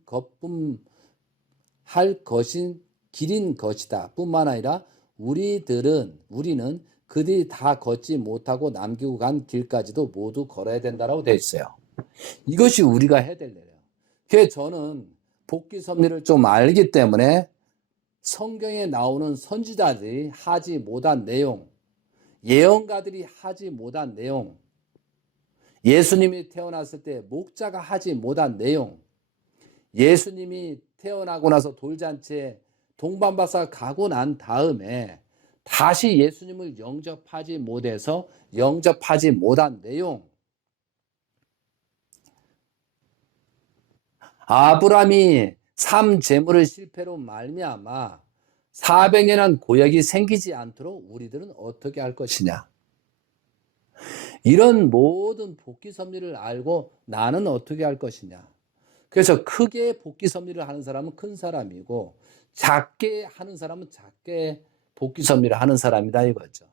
것이다. 뿐만 아니라 우리는 그들이 다 걷지 못하고 남기고 간 길까지도 모두 걸어야 된다라고 되어 있어요. 이것이 우리가 해야 될 일이에요. 그래서 저는 복귀 섭리를 좀 알기 때문에 성경에 나오는 선지자들이 하지 못한 내용, 예언가들이 하지 못한 내용, 예수님이 태어났을 때 목자가 하지 못한 내용, 예수님이 태어나고 나서 돌잔치에 동방박사 가고 난 다음에 다시 예수님을 영접하지 못해서 영접하지 못한 내용, 아브라함이 삼재물을 실패로 말미암아 400년한 고역이 생기지 않도록 우리들은 어떻게 할 것이냐. 이런 모든 복귀 섭리를 알고 나는 어떻게 할 것이냐. 그래서 크게 복귀 섭리를 하는 사람은 큰 사람이고 작게 하는 사람은 작게 복귀 섭리를 하는 사람이다 이거죠.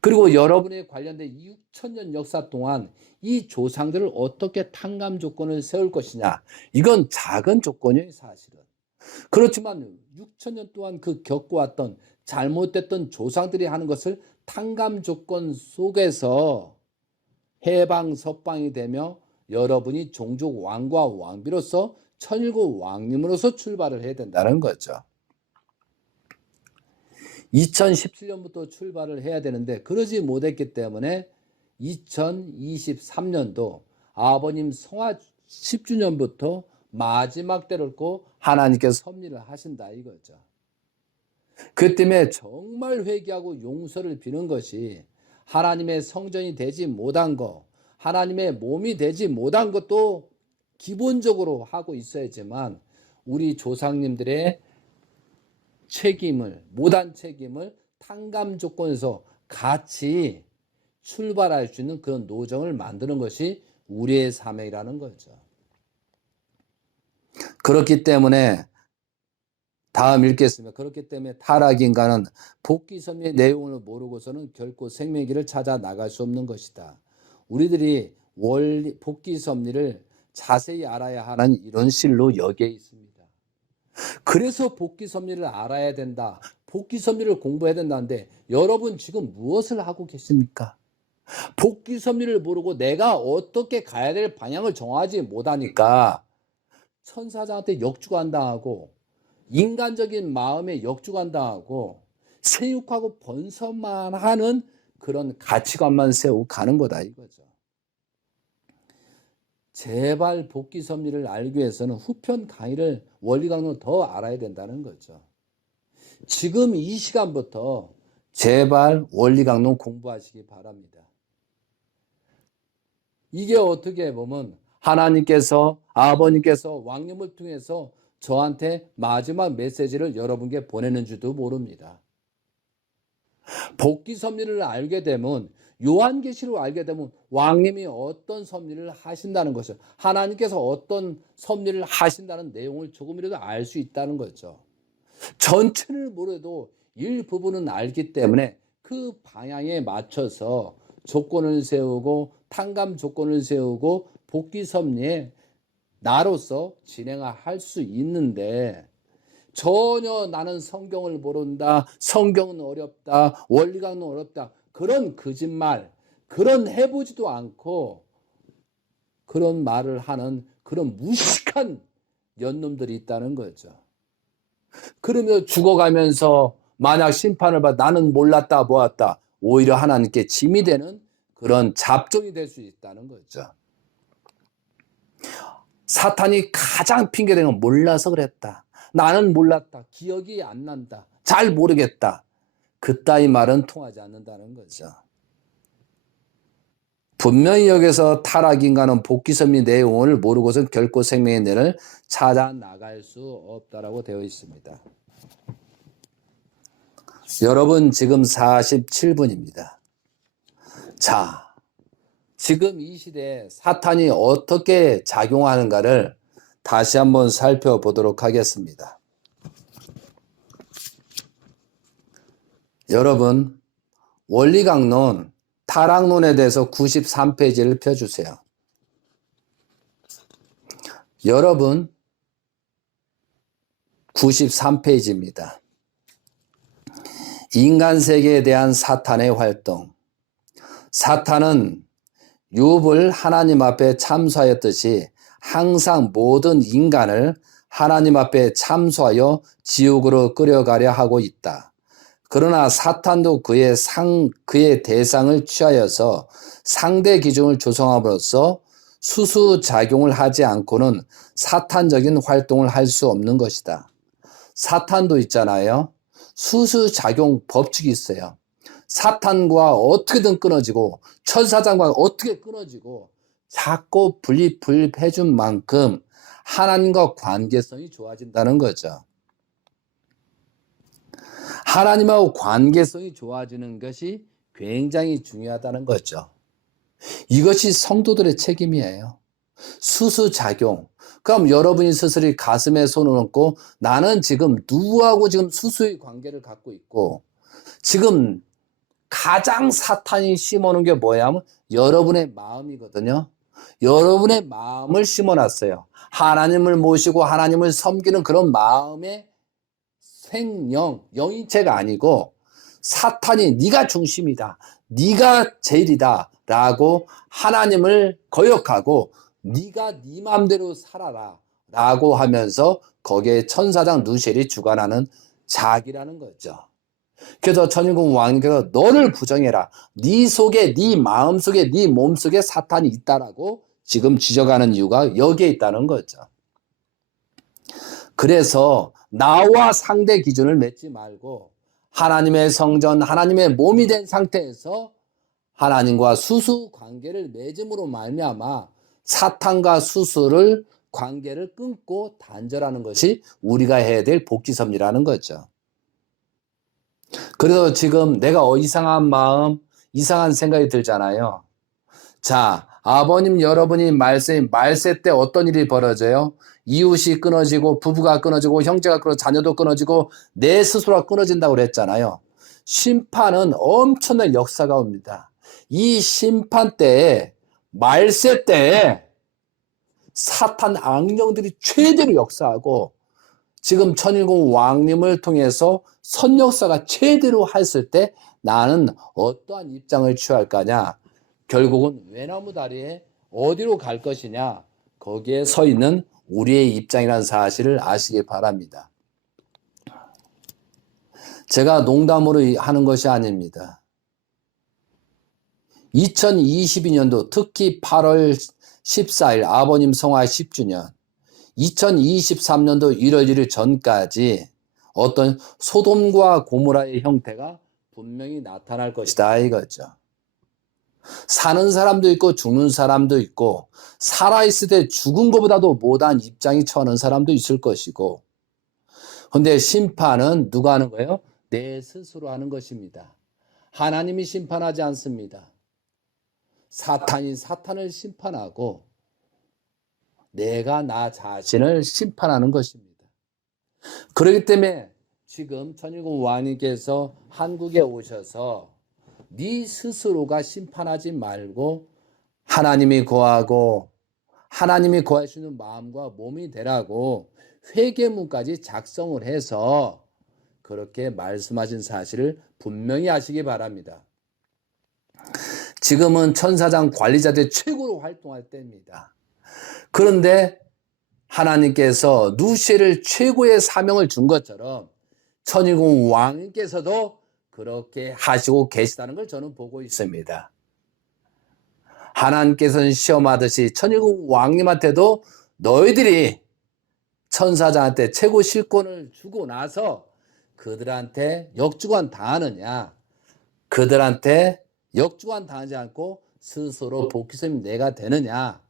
그리고 여러분에 관련된 6천년 역사 동안 이 조상들을 어떻게 탕감 조건을 세울 것이냐. 이건 작은 조건이에요 사실은. 그렇지만 6천년 동안 그 겪어왔던 잘못됐던 조상들이 하는 것을 탕감 조건 속에서 해방석방이 되며 여러분이 종족 왕과 왕비로서 천일국 왕님으로서 출발을 해야 된다는 거죠. 2017년부터 출발을 해야 되는데 그러지 못했기 때문에 2023년도 아버님 성화 10주년부터 마지막 때를 고 하나님께서 섭리를 하신다 이거죠. 그 때문에 정말 회개하고 용서를 비는 것이 하나님의 성전이 되지 못한 거, 하나님의 몸이 되지 못한 것도 기본적으로 하고 있어야지만 우리 조상님들의 책임을, 못한 책임을 탕감 조건에서 같이 출발할 수 있는 그런 노정을 만드는 것이 우리의 사명이라는 거죠. 그렇기 때문에 다음 읽겠습니다. 그렇기 때문에 타락인간은 복귀 섭리의 내용을 모르고서는 결코 생명의 길을 찾아 나갈 수 없는 것이다. 우리들이 복귀 섭리를 자세히 알아야 하는 이런 실로 여기에 있습니다. 그래서 복귀 섭리를 알아야 된다. 복귀 섭리를 공부해야 된다는데 여러분 지금 무엇을 하고 계십니까? 복귀 섭리를 모르고 내가 어떻게 가야 될 방향을 정하지 못하니까 천사장한테 역주간당하고 인간적인 마음에 역주간당하고 세육하고 번성만 하는 그런 가치관만 세우고 가는 거다 이거죠. 제발 복귀 섭리를 알기 위해서는 후편 강의를 원리 강론을 더 알아야 된다는 거죠. 지금 이 시간부터 제발 원리 강론 공부하시기 바랍니다. 이게 어떻게 보면 하나님께서 아버님께서 왕님을 통해서 저한테 마지막 메시지를 여러분께 보내는 줄도 모릅니다. 복귀 섭리를 알게 되면 요한계시를 알게 되면 왕님이 어떤 섭리를 하신다는 것을 하나님께서 어떤 섭리를 하신다는 내용을 조금이라도 알 수 있다는 거죠. 전체를 모르도 일부분은 알기 때문에 그 방향에 맞춰서 조건을 세우고 탕감 조건을 세우고 복귀 섭리에 나로서 진행할 수 있는데 전혀 나는 성경을 모른다, 성경은 어렵다, 원리강론 어렵다 그런 거짓말, 그런 해보지도 않고 그런 말을 하는 그런 무식한 연놈들이 있다는 거죠. 그러면 죽어가면서 만약 심판을 받아 나는 몰랐다 보았다 오히려 하나님께 짐이 되는 그런 잡종이 될 수 있다는 거죠. 사탄이 가장 핑계대는 건 몰라서 그랬다. 나는 몰랐다. 기억이 안 난다. 잘 모르겠다. 그따위 말은 통하지 않는다는 거죠. 분명히 여기서 타락인간은 복귀 섭리 내용을 모르고선 결코 생명의 내를 찾아 나갈 수 없다라고 되어 있습니다. 여러분 지금 47분입니다. 자, 지금 이 시대에 사탄이 어떻게 작용하는가를 다시 한번 살펴보도록 하겠습니다. 여러분 원리강론 타락론에 대해서 93페이지를 펴주세요. 여러분 93페이지입니다. 인간 세계에 대한 사탄의 활동. 사탄은 욥을 하나님 앞에 참소하였듯이 항상 모든 인간을 하나님 앞에 참소하여 지옥으로 끌어가려 하고 있다. 그러나 사탄도 그의 대상을 취하여서 상대 기준을 조성함으로써 수수작용을 하지 않고는 사탄적인 활동을 할 수 없는 것이다. 사탄도 있잖아요. 수수작용 법칙이 있어요. 사탄과 어떻게든 끊어지고 천사장과 어떻게 끊어지고 자꾸 분립해준 만큼 하나님과 관계성이 좋아진다는 거죠. 하나님하고 관계성이 좋아지는 것이 굉장히 중요하다는 거죠. 이것이 성도들의 책임이에요. 수수작용. 그럼 여러분이 스스로 가슴에 손을 얹고 나는 지금 누구하고 지금 수수의 관계를 갖고 있고 지금 가장 사탄이 심어놓은 게 뭐야 하면 여러분의 마음이거든요. 여러분의 마음을 심어놨어요. 하나님을 모시고 하나님을 섬기는 그런 마음의 영인체가 아니고 사탄이 네가 중심이다. 네가 제일이다. 라고 하나님을 거역하고 네가 네 마음대로 살아라. 라고 하면서 거기에 천사장 누셀이 주관하는 자기라는 거죠. 그래서 천일국 왕님께서 너를 부정해라. 네 속에, 네 마음속에, 네 몸속에 사탄이 있다라고 지금 지적하는 이유가 여기에 있다는 거죠. 그래서 나와 상대 기준을 맺지 말고 하나님의 성전, 하나님의 몸이 된 상태에서 하나님과 수수 관계를 맺음으로 말미암아 사탄과 수수를 관계를 끊고 단절하는 것이 우리가 해야 될 복지섭리라는 거죠. 그래서 지금 내가 이상한 마음, 이상한 생각이 들잖아요. 자, 아버님 여러분이 말세 때 어떤 일이 벌어져요? 이웃이 끊어지고 부부가 끊어지고 형제가 끊어지고 자녀도 끊어지고 내 스스로가 끊어진다고 그랬잖아요. 심판은 엄청난 역사가 옵니다. 이 심판 때에 말세 때에 사탄 악령들이 최대로 역사하고 지금 천일공 왕님을 통해서 선역사가 최대로 했을 때 나는 어떠한 입장을 취할 거냐? 결국은 외나무 다리에 어디로 갈 것이냐? 거기에 서 있는 우리의 입장이라는 사실을 아시기 바랍니다. 제가 농담으로 하는 것이 아닙니다. 2022년도 특히 8월 14일 아버님 성화 10주년, 2023년도 1월 1일 전까지 어떤 소돔과 고모라의 형태가 분명히 나타날 것이다 이거죠. 사는 사람도 있고 죽는 사람도 있고 살아있을 때 죽은 것보다도 못한 입장이 처하는 사람도 있을 것이고, 근데 심판은 누가 하는 거예요? 내 스스로 하는 것입니다. 하나님이 심판하지 않습니다. 사탄이 사탄을 심판하고 내가 나 자신을 심판하는 것입니다. 그렇기 때문에 지금 천일공 왕님께서 한국에 오셔서 네 스스로가 심판하지 말고 하나님이 거하고 하나님이 거할 수 있는 마음과 몸이 되라고 회개문까지 작성을 해서 그렇게 말씀하신 사실을 분명히 아시기 바랍니다. 지금은 천사장 관리자들 최고로 활동할 때입니다. 그런데 하나님께서 누시를 최고의 사명을 준 것처럼 천일공 왕님께서도 그렇게 하시고 계시다는 걸 저는 보고 있습니다. 하나님께서는 시험하듯이 천일공 왕님한테도 너희들이 천사장한테 최고 실권을 주고 나서 그들한테 역주관 당하느냐, 그들한테 역주관 당하지 않고 스스로 복귀성이 내가 되느냐,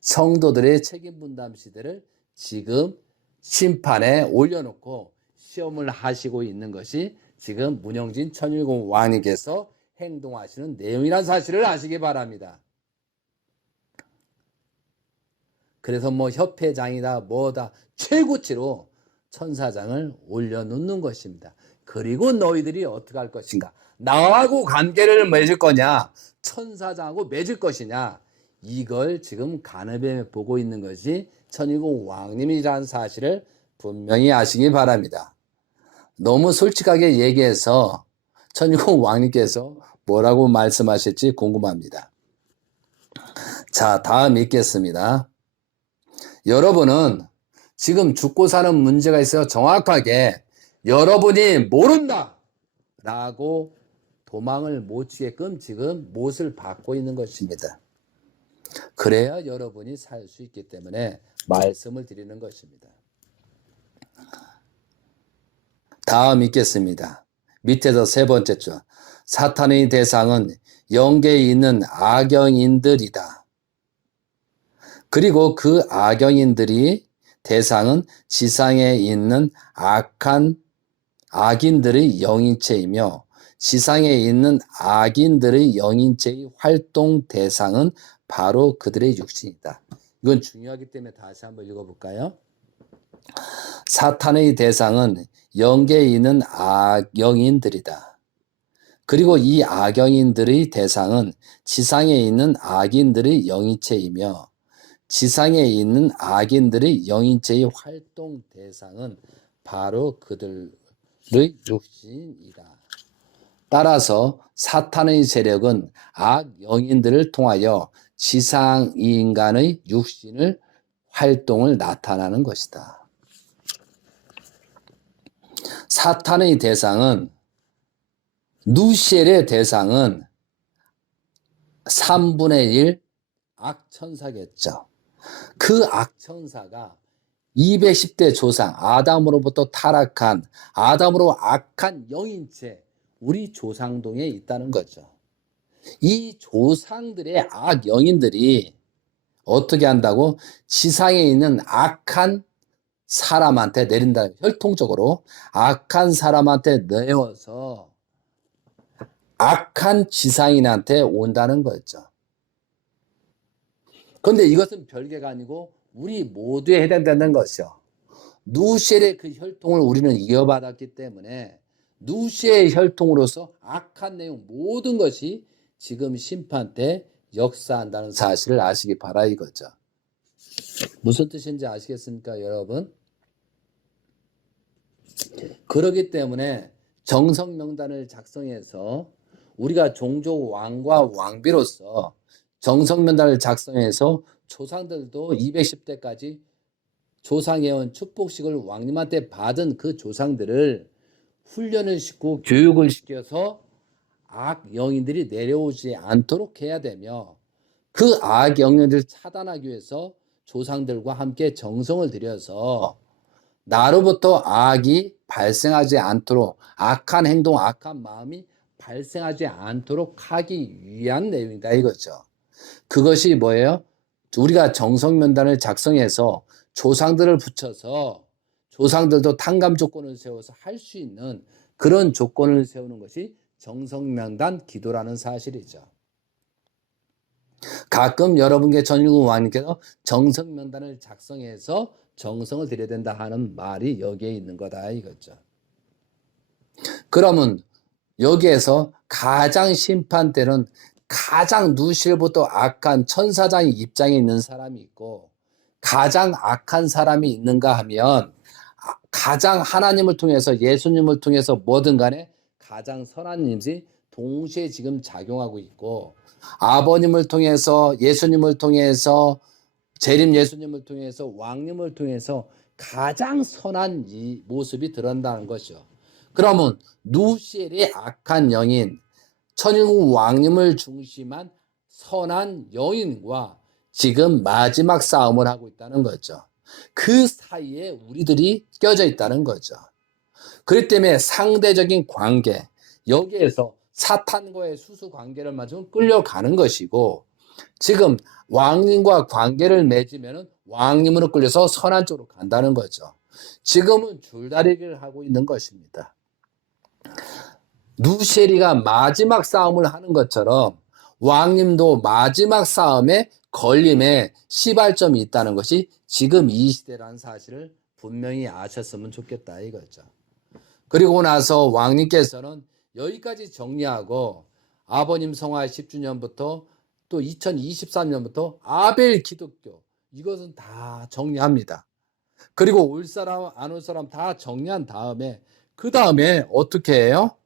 성도들의 책임 분담 시대를 지금 심판에 올려놓고 시험을 하시고 있는 것이 지금 문영진 천일공 왕님께서 행동하시는 내용이라는 사실을 아시기 바랍니다. 그래서 뭐 협회장이다 뭐다 최고치로 천사장을 올려놓는 것입니다. 그리고 너희들이 어떻게 할 것인가? 나하고 관계를 맺을 거냐? 천사장하고 맺을 것이냐? 이걸 지금 간접에 보고 있는 것이 천일공 왕님이라는 사실을 분명히 아시기 바랍니다. 너무 솔직하게 얘기해서 천일공 왕님께서 뭐라고 말씀하실지 궁금합니다. 자, 다음 읽겠습니다. 여러분은 지금 죽고 사는 문제가 있어서 정확하게 여러분이 모른다 라고 도망을 못 치게끔 지금 못을 받고 있는 것입니다. 그래야 여러분이 살 수 있기 때문에 말씀을 드리는 것입니다. 다음 읽겠습니다. 밑에서 세 번째 줄. 사탄의 대상은 영계에 있는 악영인들이다. 그리고 그 악영인들이 대상은 지상에 있는 악한 악인들의 영인체이며 지상에 있는 악인들의 영인체의 활동 대상은 바로 그들의 육신이다. 이건 중요하기 때문에 다시 한번 읽어볼까요? 사탄의 대상은 영계에 있는 악영인들이다. 그리고 이 악영인들의 대상은 지상에 있는 악인들의 영인체이며 지상에 있는 악인들의 영인체의 활동 대상은 바로 그들의 육신이다. 따라서 사탄의 세력은 악영인들을 통하여 지상 인간의 육신을 활동을 나타나는 것이다. 사탄의 대상은 누시엘의 대상은 3분의 1 악천사겠죠. 그 악천사가 210대 조상 아담으로부터 타락한 아담으로 악한 영인체 우리 조상동에 있다는 거죠. 이 조상들의 악영인들이 어떻게 한다고? 지상에 있는 악한 사람한테 내린다. 혈통적으로 악한 사람한테 내어서 악한 지상인한테 온다는 거죠. 그런데 이것은 별개가 아니고 우리 모두에 해당되는 것이요. 누시엘의 그 혈통을 우리는 이어받았기 때문에 누시의 혈통으로서 악한 내용 모든 것이 지금 심판 때 역사한다는 사실을 아시기 바라 이거죠. 무슨 뜻인지 아시겠습니까, 여러분? 그렇기 때문에 정성명단을 작성해서 우리가 종족 왕과 왕비로서 정성명단을 작성해서 조상들도 210대까지 조상해온 축복식을 왕님한테 받은 그 조상들을 훈련을 시키고 교육을 시켜서 악영인들이 내려오지 않도록 해야 되며 그 악영인들을 차단하기 위해서 조상들과 함께 정성을 들여서 나로부터 악이 발생하지 않도록 악한 행동, 악한 마음이 발생하지 않도록 하기 위한 내용이다 이거죠. 그것이 뭐예요? 우리가 정성면단을 작성해서 조상들을 붙여서 조상들도 탕감 조건을 세워서 할 수 있는 그런 조건을 세우는 것이 정성면단 기도라는 사실이죠. 가끔 여러분께 전일국 왕님께서 정성면단을 작성해서 정성을 들여야 된다 하는 말이 여기에 있는 거다 이거죠. 그러면 여기에서 가장 심판 때는 가장 누실부터 악한 천사장의 입장에 있는 사람이 있고 가장 악한 사람이 있는가 하면 가장 하나님을 통해서 예수님을 통해서 뭐든 간에 가장 선한 님이 동시에 지금 작용하고 있고 아버님을 통해서 예수님을 통해서 재림 예수님을 통해서 왕님을 통해서 가장 선한 이 모습이 드러난다는 것이죠. 그러면 누시엘의 악한 영인 천일국 왕님을 중심한 선한 영인과 지금 마지막 싸움을 하고 있다는 거죠. 그 사이에 우리들이 껴져 있다는 거죠. 그렇기 때문에 상대적인 관계, 여기에서 사탄과의 수수 관계를 맞으면 끌려가는 것이고 지금 왕님과 관계를 맺으면 왕님으로 끌려서 선한 쪽으로 간다는 거죠. 지금은 줄다리기를 하고 있는 것입니다. 누시엘이가 마지막 싸움을 하는 것처럼 왕님도 마지막 싸움에 걸림에 시발점이 있다는 것이 지금 이 시대라는 사실을 분명히 아셨으면 좋겠다 이거죠. 그리고 나서 왕님께서는 여기까지 정리하고 아버님 성화 10주년부터 또 2023년부터 아벨 기독교 이것은 다 정리합니다. 그리고 올 사람 안 올 사람 다 정리한 다음에 그 다음에 어떻게 해요?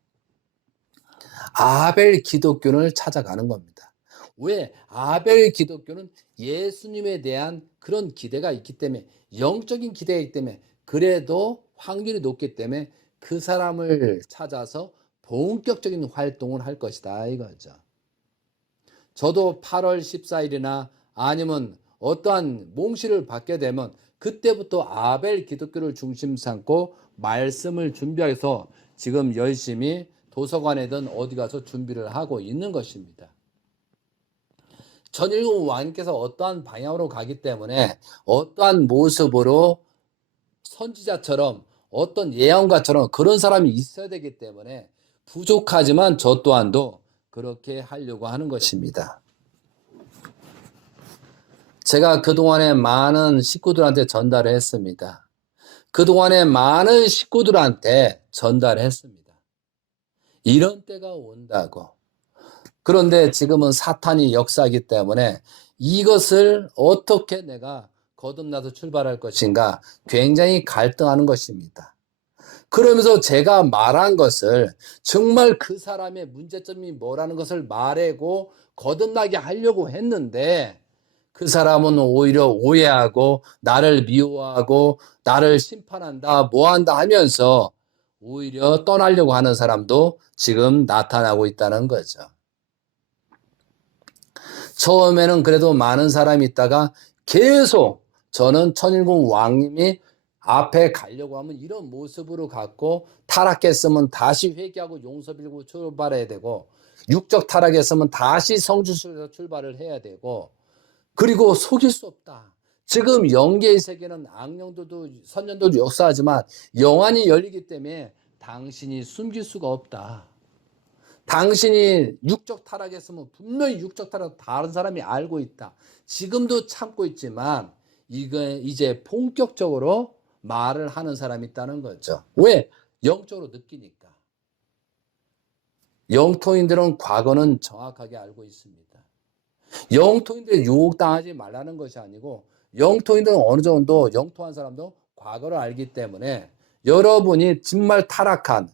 아벨 기독교를 찾아가는 겁니다. 왜? 아벨 기독교는 예수님에 대한 그런 기대가 있기 때문에 영적인 기대가 있기 때문에 그래도 확률이 높기 때문에 그 사람을 찾아서 본격적인 활동을 할 것이다 이거죠. 저도 8월 14일이나 아니면 어떠한 몽시를 받게 되면 그때부터 아벨 기독교를 중심 삼고 말씀을 준비해서 지금 열심히 도서관에든 어디 가서 준비를 하고 있는 것입니다. 전일국 왕님께서 어떠한 방향으로 가기 때문에 어떠한 모습으로 선지자처럼 어떤 예언가처럼 그런 사람이 있어야 되기 때문에 부족하지만 저 또한도 그렇게 하려고 하는 것입니다. 제가 그동안에 많은 식구들한테 전달을 했습니다. 그동안에 많은 식구들한테 전달을 했습니다. 이런 때가 온다고. 그런데 지금은 사탄이 역사하기 때문에 이것을 어떻게 내가 거듭나서 출발할 것인가 굉장히 갈등하는 것입니다. 그러면서 제가 말한 것을 정말 그 사람의 문제점이 뭐라는 것을 말하고 거듭나게 하려고 했는데 그 사람은 오히려 오해하고 나를 미워하고 나를 심판한다 뭐한다 하면서 오히려 떠나려고 하는 사람도 지금 나타나고 있다는 거죠. 처음에는 그래도 많은 사람이 있다가 계속 저는 천일국 왕님이 앞에 가려고 하면 이런 모습으로 갖고 타락했으면 다시 회개하고 용서 빌고 출발해야 되고 육적 타락했으면 다시 성주에서 출발을 해야 되고 그리고 속일 수 없다. 지금 영계의 세계는 악령들도 선년들도 역사하지만 영안이 열리기 때문에 당신이 숨길 수가 없다. 당신이 육적 타락했으면 분명히 육적 타락 다른 사람이 알고 있다. 지금도 참고 있지만 이제 본격적으로 말을 하는 사람이 있다는 거죠. 왜? 영적으로 느끼니까. 영토인들은 과거는 정확하게 알고 있습니다. 영토인들 유혹당하지 말라는 것이 아니고 영토인들은 어느 정도 영토한 사람도 과거를 알기 때문에 여러분이 정말 타락한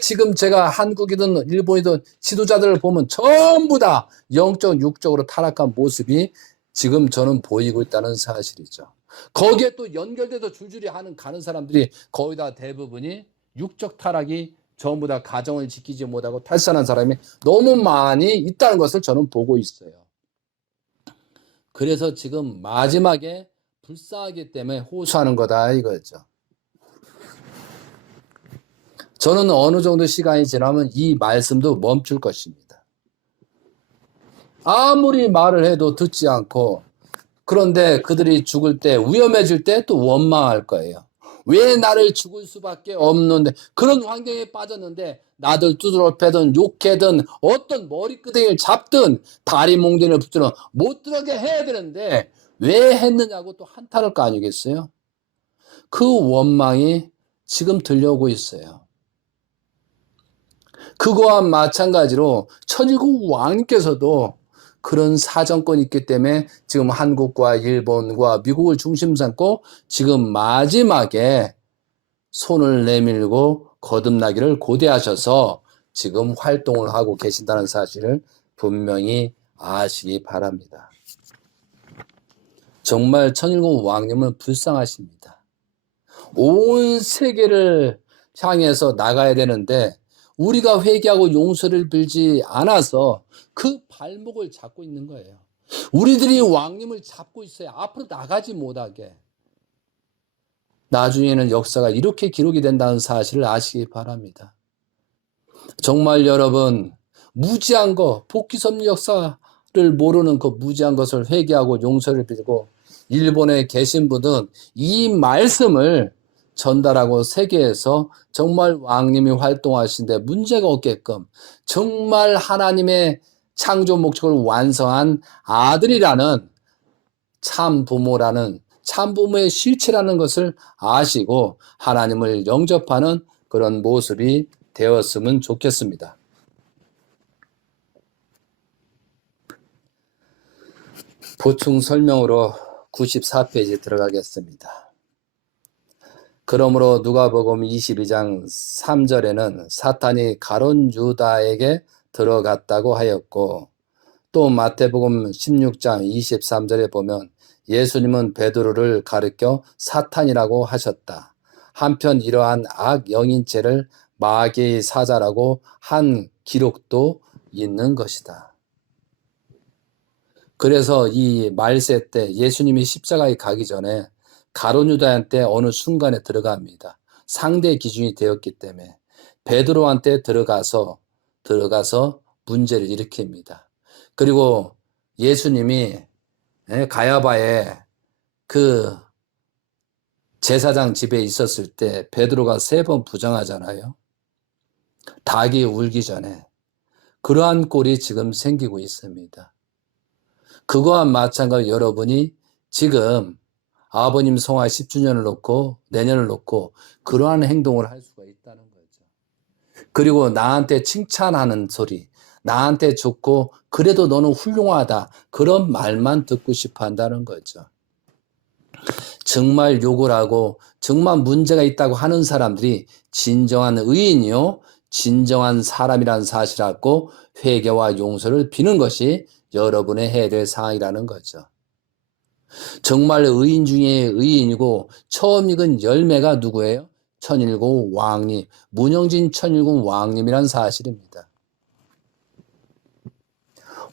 지금 제가 한국이든 일본이든 지도자들을 보면 전부 다 영적 육적으로 타락한 모습이 지금 저는 보이고 있다는 사실이죠. 거기에 또 연결돼서 줄줄이 가는 사람들이 거의 다 대부분이 육적 타락이 전부 다 가정을 지키지 못하고 탈선한 사람이 너무 많이 있다는 것을 저는 보고 있어요. 그래서 지금 마지막에 불쌍하기 때문에 호소하는 거다 이거죠. 저는 어느 정도 시간이 지나면 이 말씀도 멈출 것입니다. 아무리 말을 해도 듣지 않고 그런데 그들이 죽을 때 위험해질 때 또 원망할 거예요. 왜 나를 죽을 수밖에 없는데 그런 환경에 빠졌는데 나들 두드러 패든 욕해든 어떤 머리끄댕이를 잡든 다리 몽둥이를 붙들어 못 들어게 해야 되는데 왜 했느냐고 또 한탄할 거 아니겠어요? 그 원망이 지금 들려오고 있어요. 그거와 마찬가지로 천일국 왕님께서도 그런 사정권이 있기 때문에 지금 한국과 일본과 미국을 중심 삼고 지금 마지막에 손을 내밀고 거듭나기를 고대하셔서 지금 활동을 하고 계신다는 사실을 분명히 아시기 바랍니다. 정말 천일국 왕님은 불쌍하십니다. 온 세계를 향해서 나가야 되는데 우리가 회개하고 용서를 빌지 않아서 그 발목을 잡고 있는 거예요. 우리들이 왕님을 잡고 있어야 앞으로 나가지 못하게. 나중에는 역사가 이렇게 기록이 된다는 사실을 아시기 바랍니다. 정말 여러분 무지한 거 복귀섭리 역사를 모르는 그 무지한 것을 회개하고 용서를 빌고 일본에 계신 분은 이 말씀을 전달하고 세계에서 정말 왕님이 활동하시는데 문제가 없게끔 정말 하나님의 창조 목적을 완성한 아들이라는 참 부모라는 참 부모의 실체라는 것을 아시고 하나님을 영접하는 그런 모습이 되었으면 좋겠습니다. 보충 설명으로 94페이지 들어가겠습니다. 그러므로 누가복음 22장 3절에는 사탄이 가룟 유다에게 들어갔다고 하였고 또 마태복음 16장 23절에 보면 예수님은 베드로를 가리켜 사탄이라고 하셨다. 한편 이러한 악영인체를 마귀의 사자라고 한 기록도 있는 것이다. 그래서 이 말세 때 예수님이 십자가에 가기 전에 가룟 유다한테 어느 순간에 들어갑니다. 상대 기준이 되었기 때문에 베드로한테 들어가서 문제를 일으킵니다. 그리고 예수님이 가야바의 그 제사장 집에 있었을 때 베드로가 3번 부정하잖아요. 닭이 울기 전에 그러한 꼴이 지금 생기고 있습니다. 그거와 마찬가지로 여러분이 지금 아버님 성화 10주년을 놓고 내년을 놓고 그러한 행동을 할 수가 있다는 거죠. 그리고 나한테 칭찬하는 소리, 나한테 좋고 그래도 너는 훌륭하다 그런 말만 듣고 싶어 한다는 거죠. 정말 욕을 하고 정말 문제가 있다고 하는 사람들이 진정한 의인이요 진정한 사람이라는 사실을 알고 회개와 용서를 비는 것이 여러분의 해야 될 사항이라는 거죠. 정말 의인 중에 의인이고 처음 익은 열매가 누구예요? 천일국 왕님, 문영진 천일국 왕님이란 사실입니다.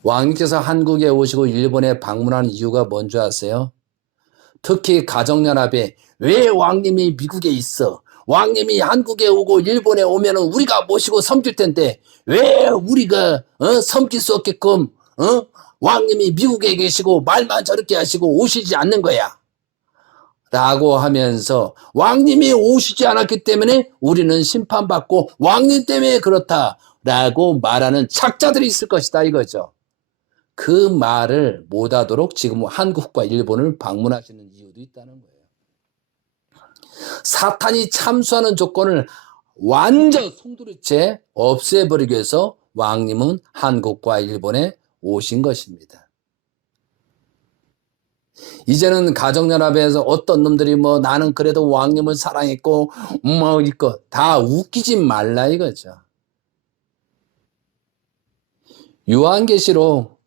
왕님께서 한국에 오시고 일본에 방문한 이유가 뭔지 아세요? 특히 가정연합에 왜 왕님이 미국에 있어? 왕님이 한국에 오고 일본에 오면은 우리가 모시고 섬길 텐데 왜 우리가 섬길 수 없게끔 왕님이 미국에 계시고 말만 저렇게 하시고 오시지 않는 거야? 라고 하면서 왕님이 오시지 않았기 때문에 우리는 심판받고 왕님 때문에 그렇다 라고 말하는 작자들이 있을 것이다 이거죠. 그 말을 못하도록 지금 한국과 일본을 방문하시는 이유도 있다는 거예요. 사탄이 참수하는 조건을 완전 송두리째 없애버리기 위해서 왕님은 한국과 일본에 오신 것입니다. 이제는 가정연합에서 어떤 놈들이 뭐 나는 그래도 왕님을 사랑했고 뭐 이거 다 웃기지 말라 이거죠. 요한계시록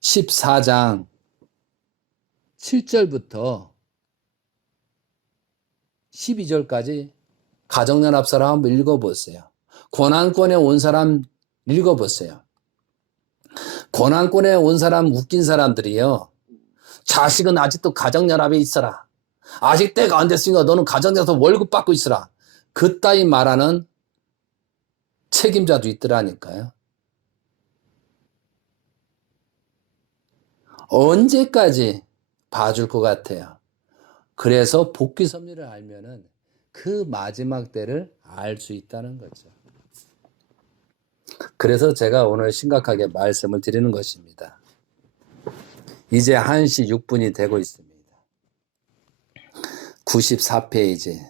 14장 7절부터 12절까지 가정연합 사람 한번 읽어보세요. 고난권에 온 사람 읽어보세요. 고난권에 온 사람 웃긴 사람들이요. 자식은 아직도 가정연합에 있어라. 아직 때가 안 됐으니까 너는 가정연합에서 월급 받고 있어라. 그따위 말하는 책임자도 있더라니까요. 언제까지 봐줄 것 같아요. 그래서 복귀 섭리를 알면은 그 마지막 때를 알 수 있다는 거죠. 그래서 제가 오늘 심각하게 말씀을 드리는 것입니다. 이제 1시 6분이 되고 있습니다. 94페이지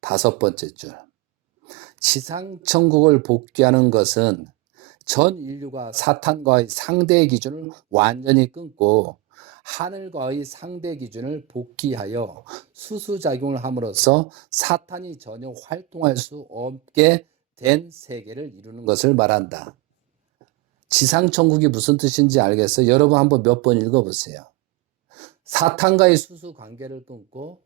5번째 줄. 지상천국을 복귀하는 것은 전 인류가 사탄과의 상대 기준을 완전히 끊고 하늘과의 상대 기준을 복귀하여 수수작용을 함으로써 사탄이 전혀 활동할 수 없게 된 세계를 이루는 것을 말한다. 지상천국이 무슨 뜻인지 알겠어요? 여러분 한번 몇 번 읽어보세요. 사탄과의 수수 관계를 끊고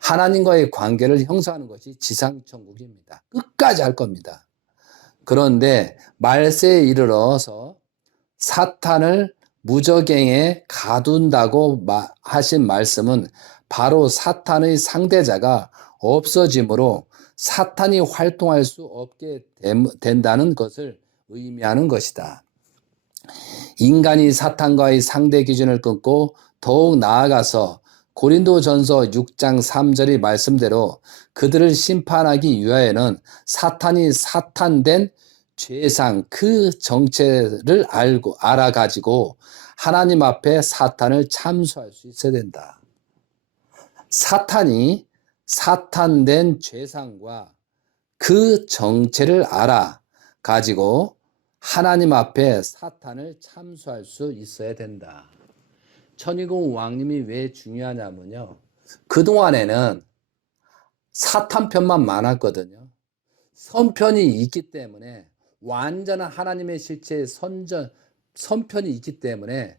하나님과의 관계를 형성하는 것이 지상천국입니다. 끝까지 할 겁니다. 그런데 말세에 이르러서 사탄을 무저갱에 가둔다고 하신 말씀은 바로 사탄의 상대자가 없어지므로 사탄이 활동할 수 없게 된다는 것을 의미하는 것이다. 인간이 사탄과의 상대 기준을 끊고 더욱 나아가서 고린도전서 6장 3절의 말씀대로 그들을 심판하기 위하여는 사탄이 사탄된 죄상 그 정체를 알아가지고 하나님 앞에 사탄을 참수할 수 있어야 된다. 사탄이 사탄된 죄상과 그 정체를 알아가지고 하나님 앞에 사탄을 참수할 수 있어야 된다. 천일공 왕님이 왜 중요하냐면요. 그동안에는 사탄 편만 많았거든요. 선편이 있기 때문에 완전한 하나님의 실체의 선편이 있기 때문에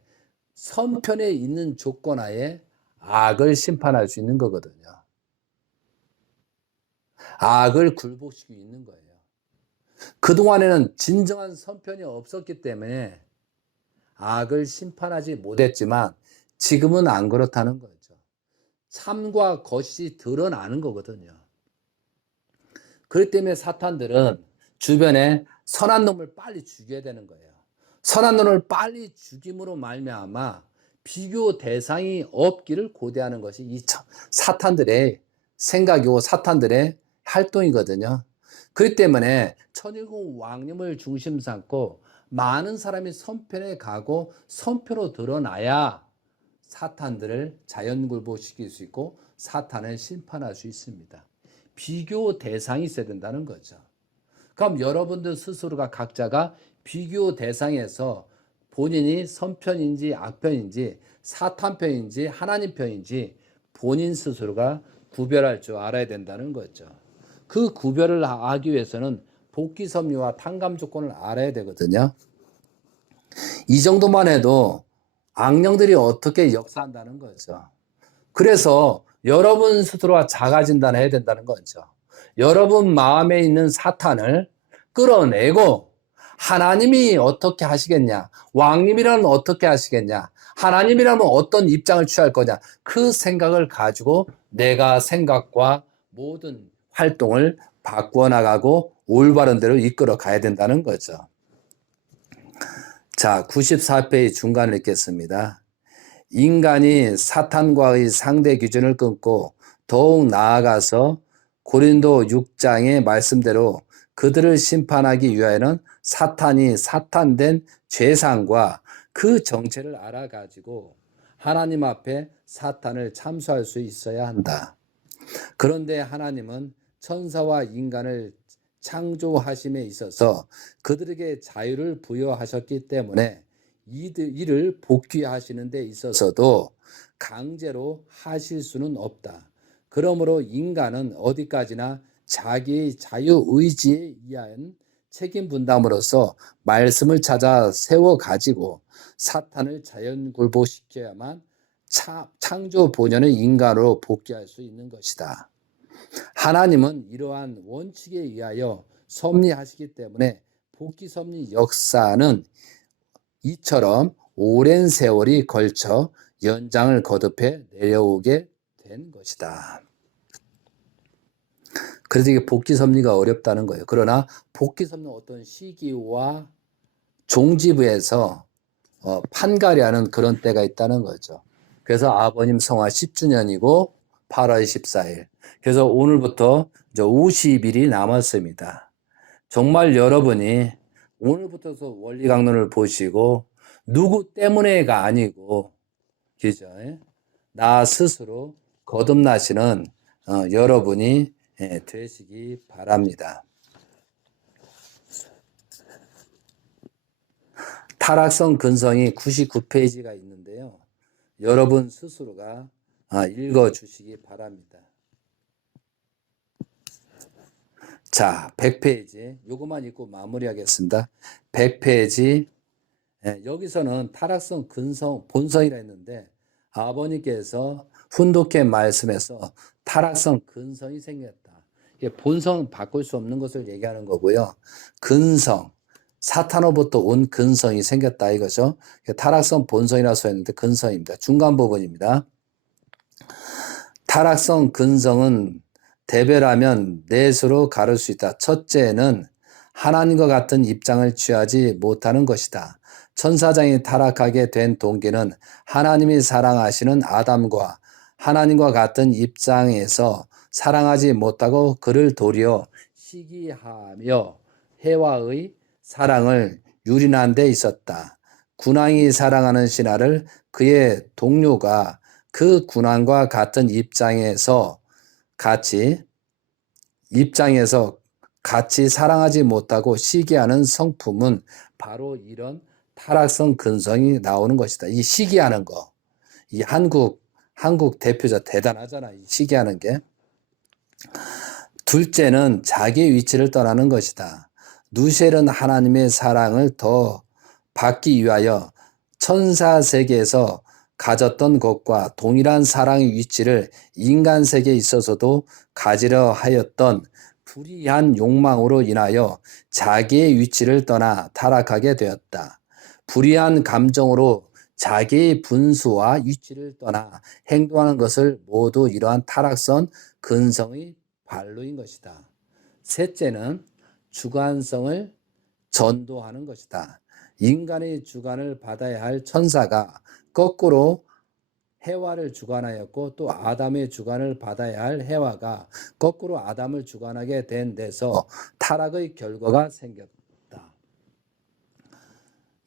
선편에 있는 조건 하에 악을 심판할 수 있는 거거든요. 악을 굴복시키고 있는 거예요. 그동안에는 진정한 선편이 없었기 때문에 악을 심판하지 못했지만 지금은 안 그렇다는 거죠. 참과 거짓이 드러나는 거거든요. 그렇기 때문에 사탄들은 주변에 선한 놈을 빨리 죽여야 되는 거예요. 선한 놈을 빨리 죽임으로 말미암아 비교 대상이 없기를 고대하는 것이 이 사탄들의 생각이고 사탄들의 활동이거든요. 그렇기 때문에 천일공 왕님을 중심 삼고 많은 사람이 선편에 가고 선표로 드러나야 사탄들을 자연굴복시킬 수 있고 사탄을 심판할 수 있습니다. 비교 대상이 있어야 된다는 거죠. 그럼 여러분들 스스로가 각자가 비교 대상에서 본인이 선편인지 악편인지 사탄 편인지 하나님 편인지 본인 스스로가 구별할 줄 알아야 된다는 거죠. 그 구별을 하기 위해서는 복귀 섭리와 탕감 조건을 알아야 되거든요. 이 정도만 해도 악령들이 어떻게 역사한다는 거죠. 그래서 여러분 스스로가 자가 진단을 해야 된다는 거죠. 여러분 마음에 있는 사탄을 끌어내고 하나님이 어떻게 하시겠냐? 왕님이라면 어떻게 하시겠냐? 하나님이라면 어떤 입장을 취할 거냐? 그 생각을 가지고 내가 생각과 모든 활동을 바꾸어 나가고 올바른 대로 이끌어 가야 된다는 거죠. 자, 94페이지 중간을 읽겠습니다. 인간이 사탄과의 상대 기준을 끊고 더욱 나아가서 고린도 6장의 말씀대로 그들을 심판하기 위하여는 사탄이 사탄된 죄상과 그 정체를 알아가지고 하나님 앞에 사탄을 참수할 수 있어야 한다. 그런데 하나님은 천사와 인간을 창조하심에 있어서 그들에게 자유를 부여하셨기 때문에 이를 복귀하시는 데 있어서도 강제로 하실 수는 없다. 그러므로 인간은 어디까지나 자기의 자유의지에 의한 책임 분담으로서 말씀을 찾아 세워가지고 사탄을 자연굴복시켜야만 창조 본연의 인간으로 복귀할 수 있는 것이다. 하나님은 이러한 원칙에 의하여 섭리하시기 때문에 복귀 섭리 역사는 이처럼 오랜 세월이 걸쳐 연장을 거듭해 내려오게 된 것이다. 그래서 이게 복귀 섭리가 어렵다는 거예요. 그러나 복귀 섭리는 어떤 시기와 종지부에서 판가리하는 그런 때가 있다는 거죠. 그래서 아버님 성화 10주년이고 8월 14일. 그래서 오늘부터 이제 50일이 남았습니다. 정말 여러분이 오늘부터서 원리 강론을 보시고 누구 때문에가 아니고 그죠? 나 스스로 거듭나시는 여러분이 되시기 바랍니다. 타락성 근성이 99페이지가 있는데요. 여러분 스스로가 읽어주시기 바랍니다. 자, 100페이지. 요것만 읽고 마무리하겠습니다. 100페이지. 여기서는 타락성 근성 본성이라 했는데 아버님께서 훈독해 말씀에서 타락성 근성이 생겼다. 이게 본성은 바꿀 수 없는 것을 얘기하는 거고요. 근성, 사탄으로부터 온 근성이 생겼다 이거죠. 타락성 본성이라고 써있는데 근성입니다. 중간 부분입니다. 타락성 근성은 대별하면 넷으로 가를 수 있다. 첫째는 하나님과 같은 입장을 취하지 못하는 것이다. 천사장이 타락하게 된 동기는 하나님이 사랑하시는 아담과 하나님과 같은 입장에서 사랑하지 못하고 그를 도리어 시기하며 해와의 사랑을 유린한 데 있었다. 군왕이 사랑하는 신하를 그의 동료가 그 군왕과 같은 입장에서 같이 사랑하지 못하고 시기하는 성품은 바로 이런 타락성 근성이 나오는 것이다. 이 시기하는 거, 이 한국 대표자 대단하잖아. 이 시기하는 게. 둘째는 자기의 위치를 떠나는 것이다. 누셀은 하나님의 사랑을 더 받기 위하여 천사 세계에서 가졌던 것과 동일한 사랑의 위치를 인간 세계에 있어서도 가지려 하였던 불의한 욕망으로 인하여 자기의 위치를 떠나 타락하게 되었다. 불의한 감정으로 자기의 분수와 위치를 떠나 행동하는 것을 모두 이러한 타락성 근성의 발로인 것이다. 셋째는 주관성을 전도하는 것이다. 인간의 주관을 받아야 할 천사가 거꾸로 해와를 주관하였고 또 아담의 주관을 받아야 할 해와가 거꾸로 아담을 주관하게 된 데서 타락의 결과가 생겼다.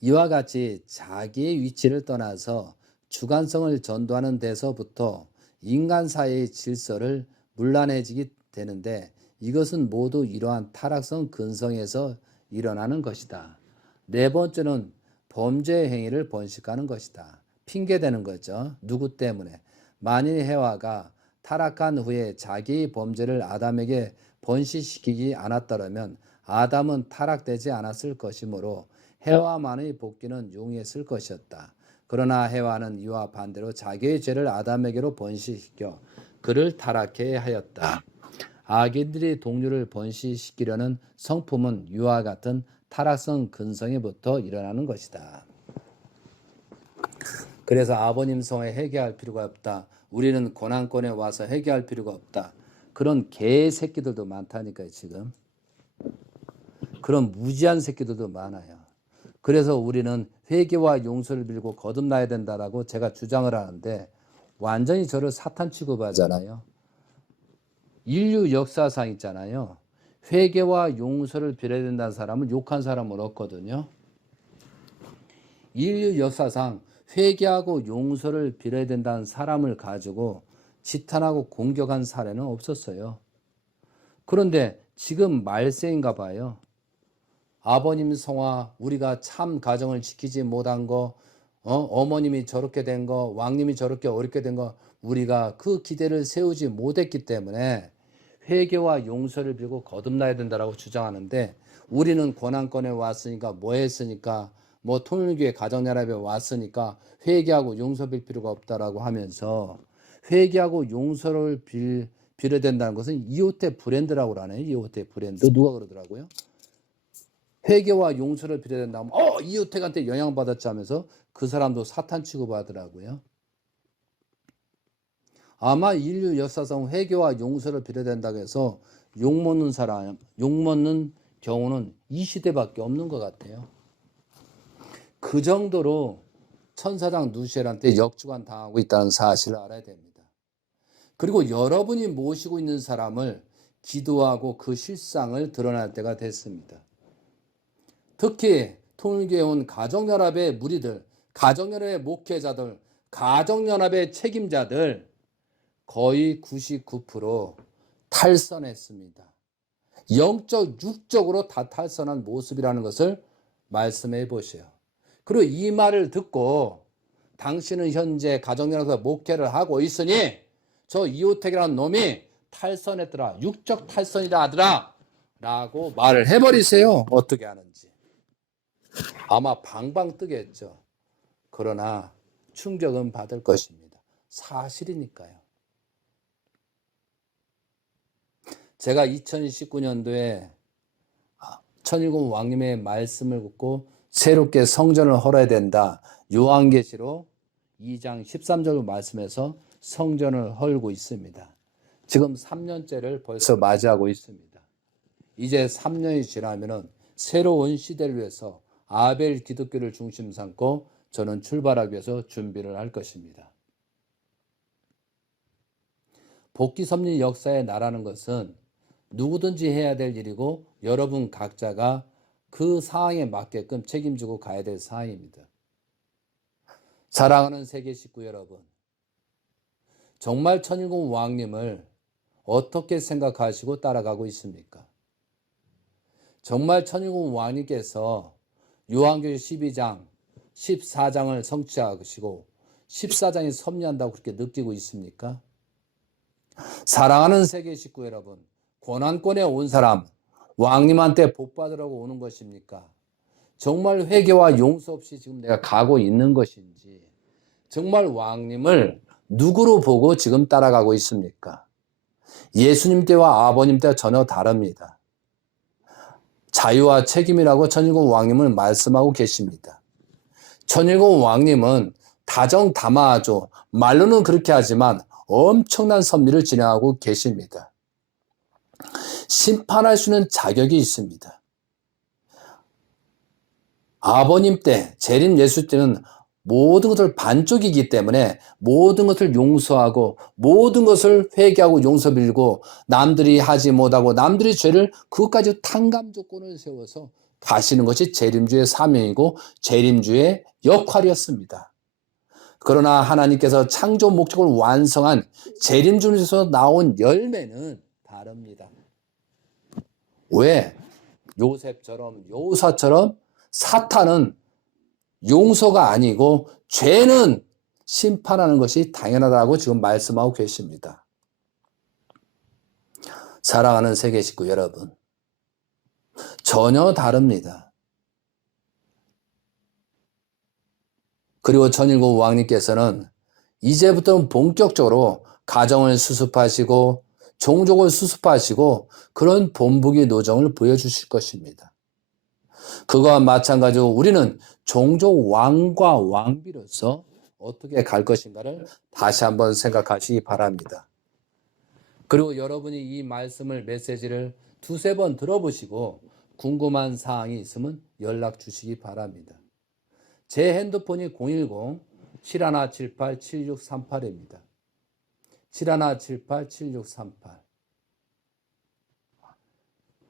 이와 같이 자기의 위치를 떠나서 주관성을 전도하는 데서부터 인간 사이의 질서를 문란해지게 되는데 이것은 모두 이러한 타락성 근성에서 일어나는 것이다. 네 번째는 범죄 행위를 번식하는 것이다. 핑계대는 거죠. 누구 때문에? 만일 해와가 타락한 후에 자기의 범죄를 아담에게 번식시키지 않았더라면 아담은 타락되지 않았을 것이므로 해와만의 복귀는 용이했을 것이었다. 그러나 해와는 이와 반대로 자기의 죄를 아담에게로 번식시켜 그를 타락해 하였다. 악인들이 동료를 번식시키려는 성품은 이와 같은 타락성 근성에부터 일어나는 것이다. 그래서 아버님 성에 회개할 필요가 없다. 우리는 고난권에 와서 회개할 필요가 없다. 그런 개새끼들도 많다니까요, 지금. 그런 무지한 새끼들도 많아요. 그래서 우리는 회개와 용서를 빌고 거듭나야 된다라고 제가 주장을 하는데 완전히 저를 사탄 취급하잖아요. 인류 역사상 있잖아요. 회개와 용서를 빌어야 된다는 사람은 욕한 사람은 없거든요. 인류 역사상 회개하고 용서를 빌어야 된다는 사람을 가지고 지탄하고 공격한 사례는 없었어요. 그런데 지금 말세인가 봐요. 아버님 성화, 우리가 참 가정을 지키지 못한 거, 어머님이 저렇게 된 거, 왕님이 저렇게 어렵게 된 거, 우리가 그 기대를 세우지 못했기 때문에 회개와 용서를 빌고 거듭나야 된다라고 주장하는데, 우리는 고난권에 왔으니까 뭐 했으니까, 뭐 통일교회 가정연합에 왔으니까 회개하고 용서 빌 필요가 없다라고 하면서, 회개하고 용서를 빌어야 된다는 것은 이호태 브랜드라고 하네요. 이호태 브랜드. 누가 그러더라고요? 회개와 용서를 빌어야 된다면 이호택한테 영향받았지 하면서 그 사람도 사탄 취급하더라고요. 아마 인류 역사상 회개와 용서를 빌어야 된다고 해서 욕먹는 사람, 욕먹는 경우는 이 시대밖에 없는 것 같아요. 그 정도로 천사장 누시엘한테 역주관 당하고 있다는 사실을 알아야 됩니다. 그리고 여러분이 모시고 있는 사람을 기도하고 그 실상을 드러날 때가 됐습니다. 특히 통일교에 온 가정연합의 무리들, 가정연합의 목회자들, 가정연합의 책임자들 거의 99% 탈선했습니다. 영적, 육적으로 다 탈선한 모습이라는 것을 말씀해 보세요. 그리고 이 말을 듣고 당신은 현재 가정연합에서 목회를 하고 있으니 저 이호택이라는 놈이 탈선했더라, 육적 탈선이라 하더라 라고 말을 해버리세요. 어떻게 하는지. 아마 방방 뜨겠죠. 그러나 충격은 받을 것입니다. 사실이니까요. 제가 2019년도에 천일공 왕님의 말씀을 듣고 새롭게 성전을 헐어야 된다. 요한계시록 2장 13절 말씀에서 성전을 헐고 있습니다. 지금 3년째를 벌써 맞이하고 있습니다. 이제 3년이 지나면은 새로운 시대를 위해서 아벨 기독교를 중심 삼고 저는 출발하기 위해서 준비를 할 것입니다. 복귀 섭리 역사의 나라는 것은 누구든지 해야 될 일이고 여러분 각자가 그 상황에 맞게끔 책임지고 가야 될 사항입니다. 사랑하는 세계 식구 여러분, 정말 천일공 왕님을 어떻게 생각하시고 따라가고 있습니까? 정말 천일공 왕님께서 요한계시록 12장, 14장을 성취하시고 14장이 섭리한다고 그렇게 느끼고 있습니까? 사랑하는 세계 식구 여러분, 고난권에 온 사람, 왕님한테 복 받으라고 오는 것입니까? 정말 회개와 용서 없이 지금 내가 가고 있는 것인지, 정말 왕님을 누구로 보고 지금 따라가고 있습니까? 예수님 때와 아버님 때와 전혀 다릅니다. 자유와 책임이라고 천일공 왕님을 말씀하고 계십니다. 천일공 왕님은 다정다마하죠. 말로는 그렇게 하지만 엄청난 섭리를 진행하고 계십니다. 심판할 수 있는 자격이 있습니다. 아버님 때, 재림 예수 때는 모든 것을 반쪽이기 때문에 모든 것을 용서하고 모든 것을 회개하고 용서 빌고 남들이 하지 못하고 남들이 죄를 그것까지 탕감 조건을 세워서 가시는 것이 재림주의 사명이고 재림주의 역할이었습니다. 그러나 하나님께서 창조 목적을 완성한 재림주에서 나온 열매는 다릅니다. 왜? 요셉처럼 여호사처럼 사탄은 용서가 아니고 죄는 심판하는 것이 당연하다고 지금 말씀하고 계십니다. 사랑하는 세계 식구 여러분, 전혀 다릅니다. 그리고 천일공 왕님께서는 이제부터는 본격적으로 가정을 수습하시고 종족을 수습하시고 그런 본보기 노정을 보여주실 것입니다. 그거와 마찬가지로 우리는 종족 왕과 왕비로서 어떻게 갈 것인가를 다시 한번 생각하시기 바랍니다. 그리고 여러분이 이 말씀을 메시지를 두세 번 들어보시고 궁금한 사항이 있으면 연락 주시기 바랍니다. 제 핸드폰이 010-7178-7638입니다. 7178-7638.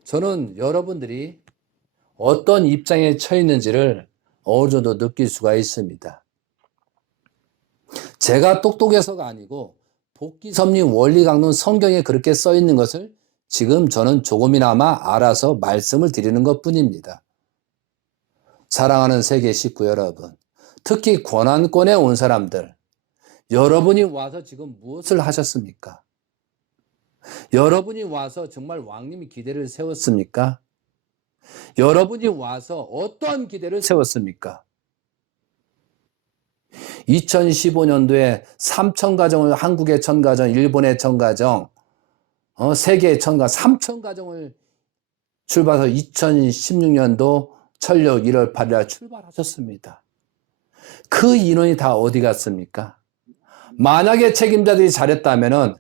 저는 여러분들이 어떤 입장에 처해 있는지를 어느 정도 느낄 수가 있습니다. 제가 똑똑해서가 아니고 복기섭리 원리강론 성경에 그렇게 써 있는 것을 지금 저는 조금이나마 알아서 말씀을 드리는 것뿐입니다. 사랑하는 세계 식구 여러분, 특히 권한권에 온 사람들, 여러분이 와서 지금 무엇을 하셨습니까? 여러분이 와서 정말 왕님이 기대를 세웠습니까? 여러분이 와서 어떤 기대를 세웠습니까? 2015년도에 3,000가정을, 한국의 1,000가정, 일본의 1,000가정, 세계의 1,000가정, 3,000가정을 출발해서 2016년도 철력 1월 8일 출발하셨습니다. 그 인원이 다 어디 갔습니까? 만약에 책임자들이 잘했다면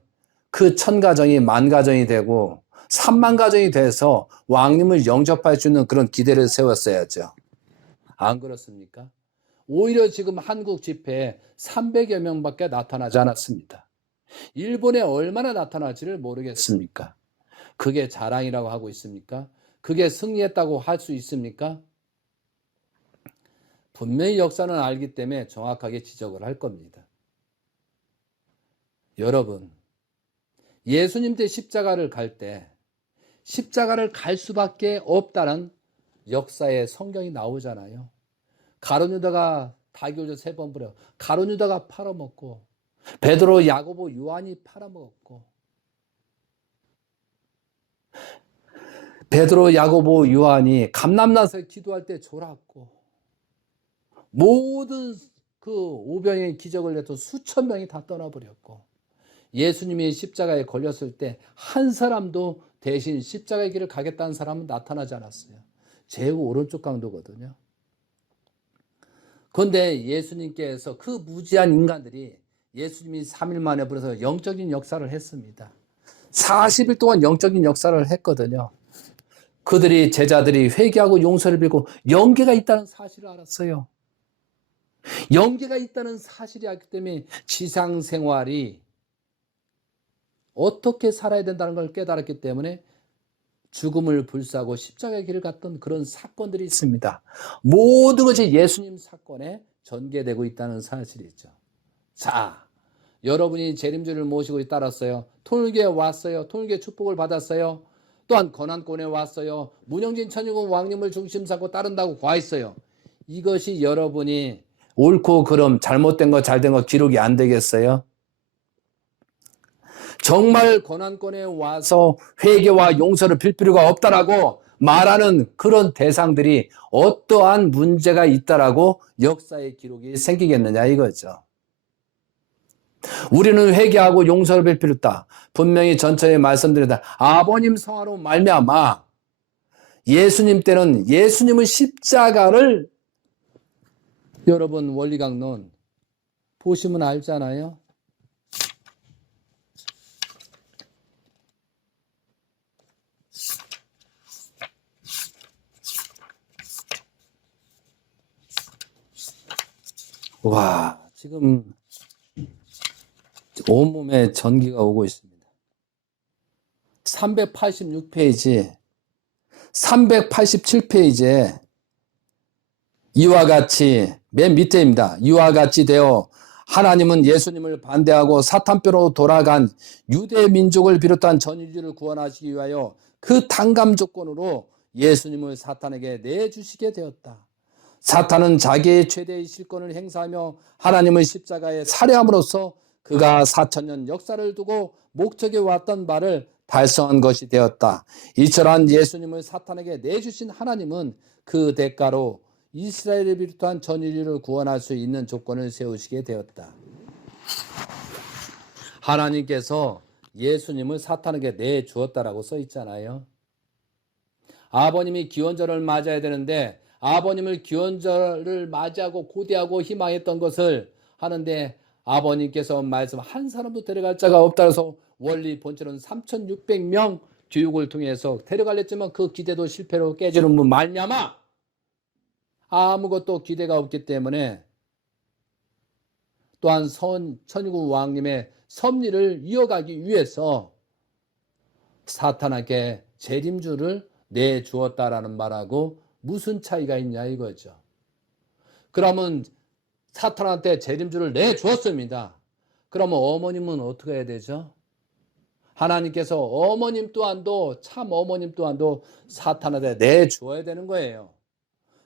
그 1,000가정이 10,000가정이 되고 30,000가정이 돼서 왕님을 영접할 수 있는 그런 기대를 세웠어야죠. 안 그렇습니까? 오히려 지금 한국 집회에 300여 명밖에 나타나지 않았습니다. 일본에 얼마나 나타날지를 모르겠습니까? 그게 자랑이라고 하고 있습니까? 그게 승리했다고 할 수 있습니까? 분명히 역사는 알기 때문에 정확하게 지적을 할 겁니다. 여러분, 예수님 때 십자가를 갈 때 십자가를 갈 수밖에 없다는 역사의 성경이 나오잖아요. 가룟 유다가 다교조 3번 부려 가룟 유다가 팔아먹고 베드로, 야고보, 요한이 팔아먹었고 베드로, 야고보, 요한이 감람나서 기도할 때 졸았고 모든 그 오병의 기적을 내서 수천 명이 다 떠나버렸고 예수님이 십자가에 걸렸을 때 한 사람도 대신 십자가의 길을 가겠다는 사람은 나타나지 않았어요. 제우 오른쪽 강도거든요. 그런데 예수님께서 그 무지한 인간들이 예수님이 3일 만에 부르셔서 영적인 역사를 했습니다. 40일 동안 영적인 역사를 했거든요. 그들이 제자들이 회개하고 용서를 빌고 영계가 있다는 사실을 알았어요. 영계가 있다는 사실이 알기 때문에 지상 생활이 어떻게 살아야 된다는 걸 깨달았기 때문에 죽음을 불사하고 십자가의 길을 갔던 그런 사건들이 있습니다. 모든 것이 예수님 사건에 전개되고 있다는 사실이죠. 자, 여러분이 재림주를 모시고 따랐어요. 통일교에 왔어요. 통일교의 축복을 받았어요. 또한 권한권에 왔어요. 문영진 천일공 왕님을 중심 삼고 따른다고 과했어요. 이것이 여러분이 옳고 그름, 잘못된 거, 잘된 거 기록이 안 되겠어요? 정말 권한권에 와서 회개와 용서를 빌 필요가 없다라고 말하는 그런 대상들이 어떠한 문제가 있다라고 역사의 기록이 생기겠느냐 이거죠. 우리는 회개하고 용서를 빌 필요 없다. 분명히 전처에 말씀드렸다. 아버님 성화로 말미암아 예수님 때는 예수님의 십자가를 여러분 원리강론 보시면 알잖아요. 와, 지금 온몸에 전기가 오고 있습니다. 386페이지, 387페이지에 이와 같이 맨 밑에입니다. 이와 같이 되어 하나님은 예수님을 반대하고 사탄뼈로 돌아간 유대 민족을 비롯한 전 인류를 구원하시기 위하여 그 탕감 조건으로 예수님을 사탄에게 내주시게 되었다. 사탄은 자기의 최대의 실권을 행사하며 하나님의 십자가에 살해함으로써 그가 4,000년 역사를 두고 목적에 왔던 바를 달성한 것이 되었다. 이처럼 예수님을 사탄에게 내주신 하나님은 그 대가로 이스라엘을 비롯한 전 인류를 구원할 수 있는 조건을 세우시게 되었다. 하나님께서 예수님을 사탄에게 내주었다라고 써 있잖아요. 아버님이 기원절을 맞아야 되는데 아버님을 기원절을 맞이하고 고대하고 희망했던 것을 하는데 아버님께서 말씀 한 사람도 데려갈 자가 없다 해서 원리 본체는 3,600명 교육을 통해서 데려가려 했지만 그 기대도 실패로 깨지는 분 말미암아 아무것도 기대가 없기 때문에 또한 천일국 왕님의 섭리를 이어가기 위해서 사탄에게 재림주를 내주었다라는 말하고 무슨 차이가 있냐 이거죠. 그러면 사탄한테 재림주를 내주었습니다. 그러면 어머님은 어떻게 해야 되죠? 하나님께서 어머님 또한도 참 어머님 또한도 사탄한테 내주어야 되는 거예요.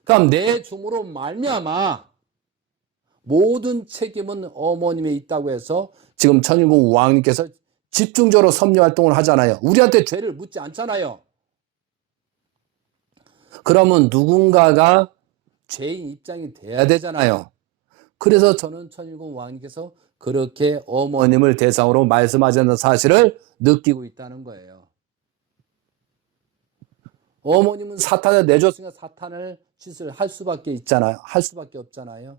그럼 내줌으로 말미암아 모든 책임은 어머님에 있다고 해서 지금 천일국 왕님께서 집중적으로 섭리 활동을 하잖아요. 우리한테 죄를 묻지 않잖아요. 그러면 누군가가 죄인 입장이 돼야 되잖아요. 그래서 저는 천일국 왕님께서 그렇게 어머님을 대상으로 말씀하셨는 사실을 느끼고 있다는 거예요. 어머님은 사탄을 내줬으니까 사탄을 짓을 할 수밖에 있잖아요. 할 수밖에 없잖아요.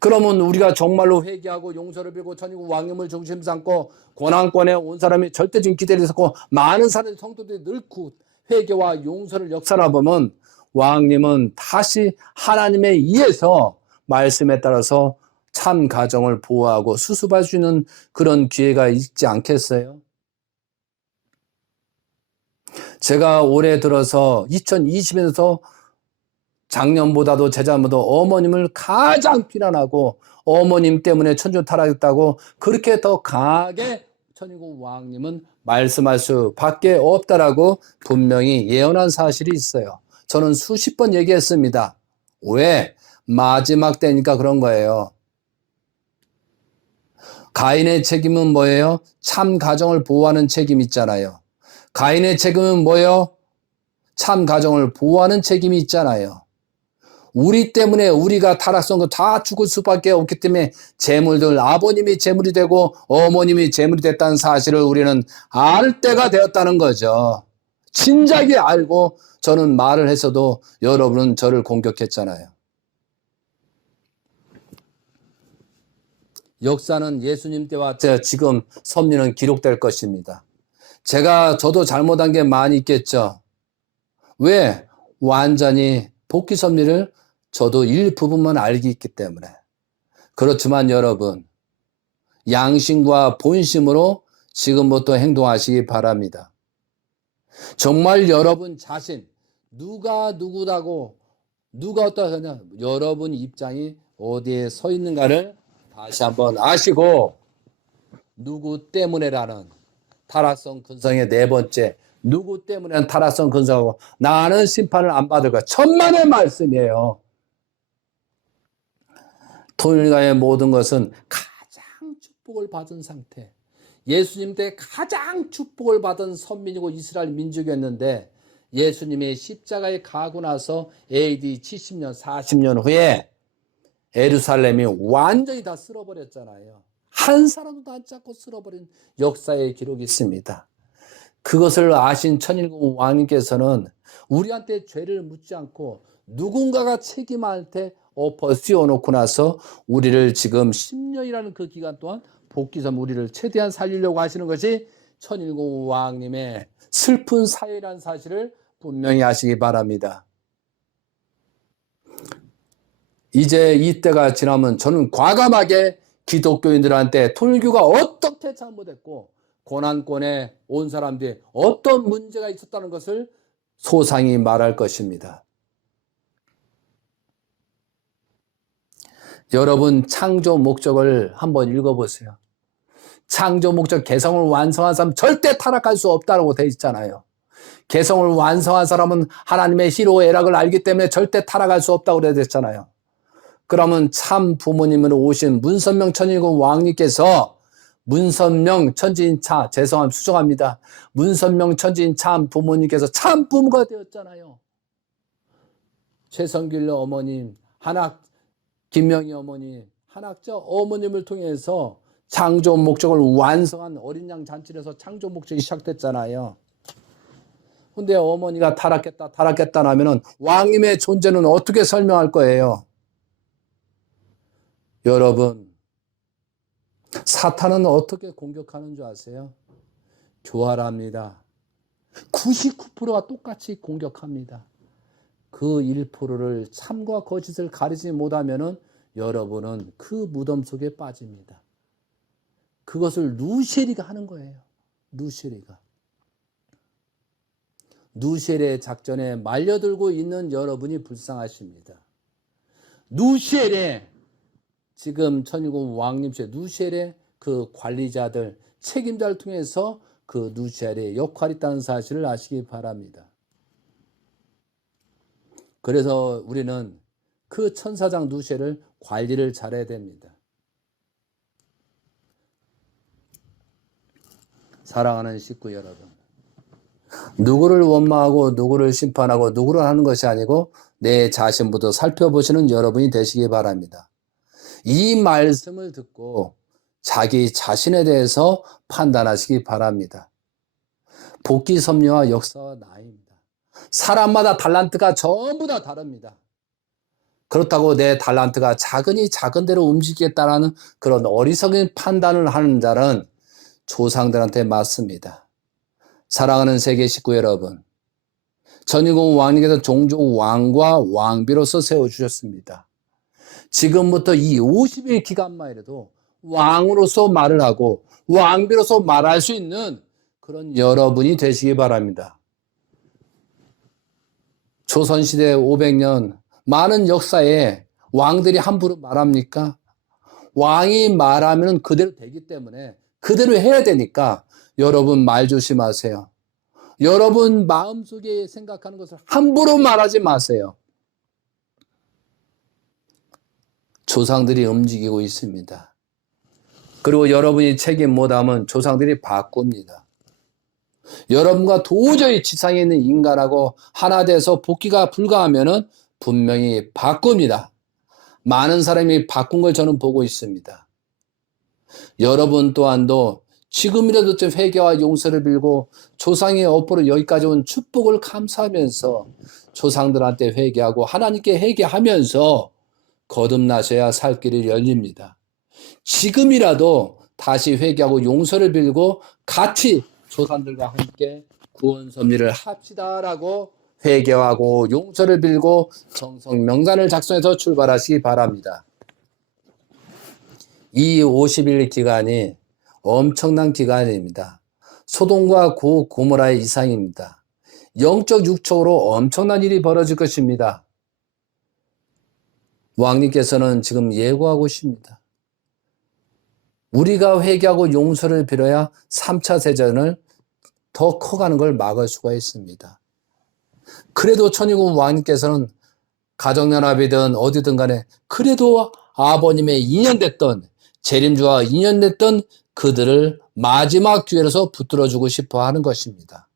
그러면 우리가 정말로 회개하고 용서를 빌고 천일국 왕님을 중심 삼고 고난권에 온 사람이 절대적인 기대를 삼고 많은 사람들 성도들이 늘고 회개와 용서를 역사하보면 왕님은 다시 하나님에 의해서 말씀에 따라서 참 가정을 보호하고 수습할 수 있는 그런 기회가 있지 않겠어요? 제가 올해 들어서 2020년에서 작년보다도 재작년보다 어머님을 가장 비난하고 어머님 때문에 천주 타락했다고 그렇게 더 강하게 천일국 왕님은 말씀할 수밖에 없다라고 분명히 예언한 사실이 있어요. 저는 수십 번 얘기했습니다. 왜? 마지막 때니까 그런 거예요. 가인의 책임은 뭐예요? 참 가정을 보호하는 책임이 있잖아요. 가인의 책임은 뭐예요? 참 가정을 보호하는 책임이 있잖아요. 우리 때문에 우리가 타락성도 다 죽을 수밖에 없기 때문에 재물들 아버님이 재물이 되고 어머님이 재물이 됐다는 사실을 우리는 알 때가 되었다는 거죠. 진작에 알고 저는 말을 했어도 여러분은 저를 공격했잖아요. 역사는 예수님 때와 지금 섭리는 기록될 것입니다. 저도 잘못한 게 많이 있겠죠. 왜? 완전히 복귀 섭리를 저도 일부분만 알기 있기 때문에. 그렇지만 여러분, 양심과 본심으로 지금부터 행동하시기 바랍니다. 정말 여러분 자신, 누가 누구라고, 누가 어떠하냐, 여러분 입장이 어디에 서 있는가를 다시 한번 아시고, 누구 때문에라는 타락성 근성의 네 번째, 누구 때문에 타락성 근성하고 나는 심판을 안 받을 거야. 천만의 말씀이에요. 토요일과의 모든 것은 가장 축복을 받은 상태. 예수님 때 가장 축복을 받은 선민이고 이스라엘 민족이었는데 예수님이 십자가에 가고 나서 AD 70년, 40년 후에 예루살렘이 완전히 다 쓸어버렸잖아요. 한 사람도 남지 않고 쓸어버린 역사의 기록이 있습니다. 그것을 아신 천일국 왕님께서는 우리한테 죄를 묻지 않고 누군가가 책임할 때 엎어 씌워놓고 나서 우리를 지금 10년이라는 그 기간 동안 복귀섬 우리를 최대한 살리려고 하시는 것이 천일국 왕님의 슬픈 사회라는 사실을 분명히 아시기 바랍니다. 이제 이때가 지나면 저는 과감하게 기독교인들한테 통일교가 어떻게 잘못했고 고난권에 온 사람들이 어떤 문제가 있었다는 것을 소상히 말할 것입니다. 여러분 창조 목적을 한번 읽어보세요. 창조 목적 개성을 완성한 사람 절대 타락할 수 없다고 되어 있잖아요. 개성을 완성한 사람은 하나님의 희로 애락을 알기 때문에 절대 타락할 수 없다고 되어 있잖아요. 그러면 참 부모님으로 오신 문선명 천일국 왕님께서 문선명 천지인차 죄송합니다. 수정합니다. 문선명 천지인참 부모님께서 참 부모가 되었잖아요. 최성길 어머님, 김명희 어머니, 한학자 어머님을 통해서 창조 목적을 완성한 어린 양 잔치에서 창조 목적이 시작됐잖아요. 근데 어머니가 타락했다 하면은 왕님의 존재는 어떻게 설명할 거예요? 여러분, 사탄은 어떻게 공격하는 줄 아세요? 교활합니다. 99%가 똑같이 공격합니다. 그 1%를 참과 거짓을 가리지 못하면은 여러분은 그 무덤 속에 빠집니다. 그것을 누시엘이가 하는 거예요. 누시엘이가. 누시엘의 작전에 말려들고 있는 여러분이 불쌍하십니다. 누시엘의 지금 천일국 왕님체 누시엘의 그 관리자들, 책임자를 통해서 그 누시엘의 역할이 있다는 사실을 아시기 바랍니다. 그래서 우리는 그 천사장 누시엘을 관리를 잘해야 됩니다. 사랑하는 식구 여러분, 누구를 원망하고 누구를 심판하고 누구를 하는 것이 아니고 내 자신부터 살펴보시는 여러분이 되시기 바랍니다. 이 말씀을 듣고 자기 자신에 대해서 판단하시기 바랍니다. 복귀 섭리와 역사와 나이입니다. 사람마다 달란트가 전부 다 다릅니다. 그렇다고 내 달란트가 작으니 작은 대로 움직이겠다라는 그런 어리석은 판단을 하는 자는 조상들한테 맞습니다. 사랑하는 세계 식구 여러분, 전인공 왕님께서 종종 왕과 왕비로서 세워주셨습니다. 지금부터 이 50일 기간만이라도 왕으로서 말을 하고 왕비로서 말할 수 있는 그런 여러분이 되시기 바랍니다. 조선시대 500년 많은 역사에 왕들이 함부로 말합니까? 왕이 말하면 그대로 되기 때문에 그대로 해야 되니까 여러분 말 조심하세요. 여러분 마음속에 생각하는 것을 함부로 말하지 마세요. 조상들이 움직이고 있습니다. 그리고 여러분이 책임 못하면 조상들이 바꿉니다. 여러분과 도저히 지상에 있는 인간하고 하나 돼서 복귀가 불가하면은 분명히 바꿉니다. 많은 사람이 바꾼 걸 저는 보고 있습니다. 여러분 또한도 지금이라도 좀 회개와 용서를 빌고 조상의 업보로 여기까지 온 축복을 감사하면서 조상들한테 회개하고 하나님께 회개하면서 거듭나셔야 살 길이 열립니다. 지금이라도 다시 회개하고 용서를 빌고 같이 조상들과 함께 구원 섭리를 합시다라고 회개하고 용서를 빌고 정성명단을 작성해서 출발하시기 바랍니다. 이 50일 기간이 엄청난 기간입니다. 소돔과 고모라의 이상입니다. 영적 육적으로 엄청난 일이 벌어질 것입니다. 왕님께서는 지금 예고하고 있습니다. 우리가 회개하고 용서를 빌어야 3차 세전을 더 커가는 걸 막을 수가 있습니다. 그래도 천일국 왕님께서는 가정연합이든 어디든 간에 그래도 아버님의 인연됐던 재림주와 인연됐던 그들을 마지막 기회로서 붙들어주고 싶어 하는 것입니다.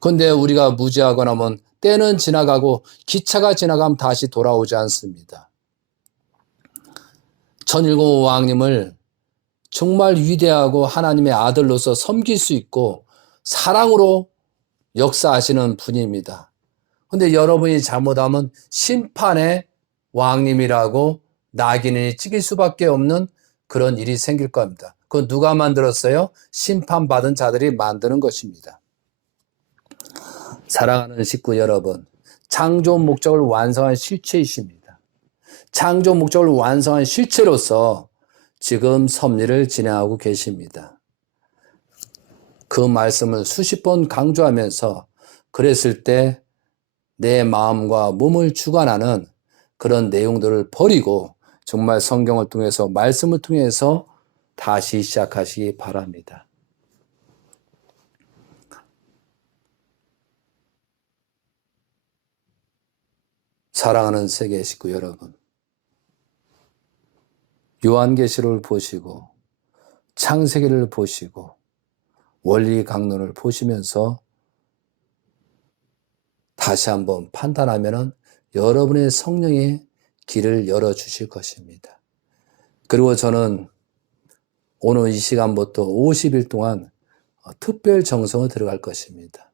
그런데 우리가 무지하거나 하면 때는 지나가고 기차가 지나가면 다시 돌아오지 않습니다. 천일국 왕님을 정말 위대하고 하나님의 아들로서 섬길 수 있고 사랑으로 역사하시는 분입니다. 그런데 여러분이 잘못하면 심판의 왕님이라고 낙인이 찍힐 수밖에 없는 그런 일이 생길 겁니다. 그건 누가 만들었어요? 심판받은 자들이 만드는 것입니다. 사랑하는 식구 여러분, 창조 목적을 완성한 실체이십니다. 창조 목적을 완성한 실체로서 지금 섭리를 진행하고 계십니다. 그 말씀을 수십 번 강조하면서 그랬을 때 내 마음과 몸을 주관하는 그런 내용들을 버리고 정말 성경을 통해서 말씀을 통해서 다시 시작하시기 바랍니다. 사랑하는 세계 식구 여러분, 요한계시록을 보시고 창세기를 보시고 원리 강론을 보시면서 다시 한번 판단하면 여러분의 성령의 길을 열어주실 것입니다. 그리고 저는 오늘 이 시간부터 50일 동안 특별 정성을 들어갈 것입니다.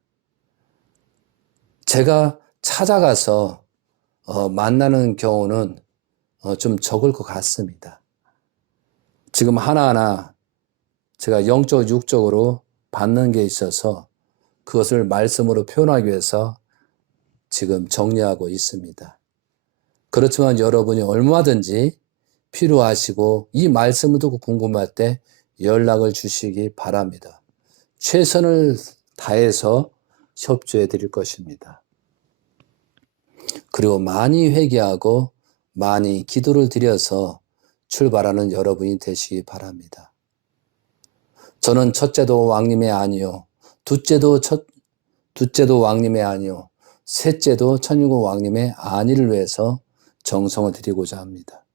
제가 찾아가서 만나는 경우는 좀 적을 것 같습니다. 지금 하나하나 제가 영적, 육적으로 받는 게 있어서 그것을 말씀으로 표현하기 위해서 지금 정리하고 있습니다. 그렇지만 여러분이 얼마든지 필요하시고 이 말씀을 듣고 궁금할 때 연락을 주시기 바랍니다. 최선을 다해서 협조해 드릴 것입니다. 그리고 많이 회개하고 많이 기도를 드려서 출발하는 여러분이 되시기 바랍니다. 저는 첫째도 왕님의 아니요, 둘째도 왕님의 아니요, 셋째도 천일국 왕님의 아니를 위해서 정성을 드리고자 합니다.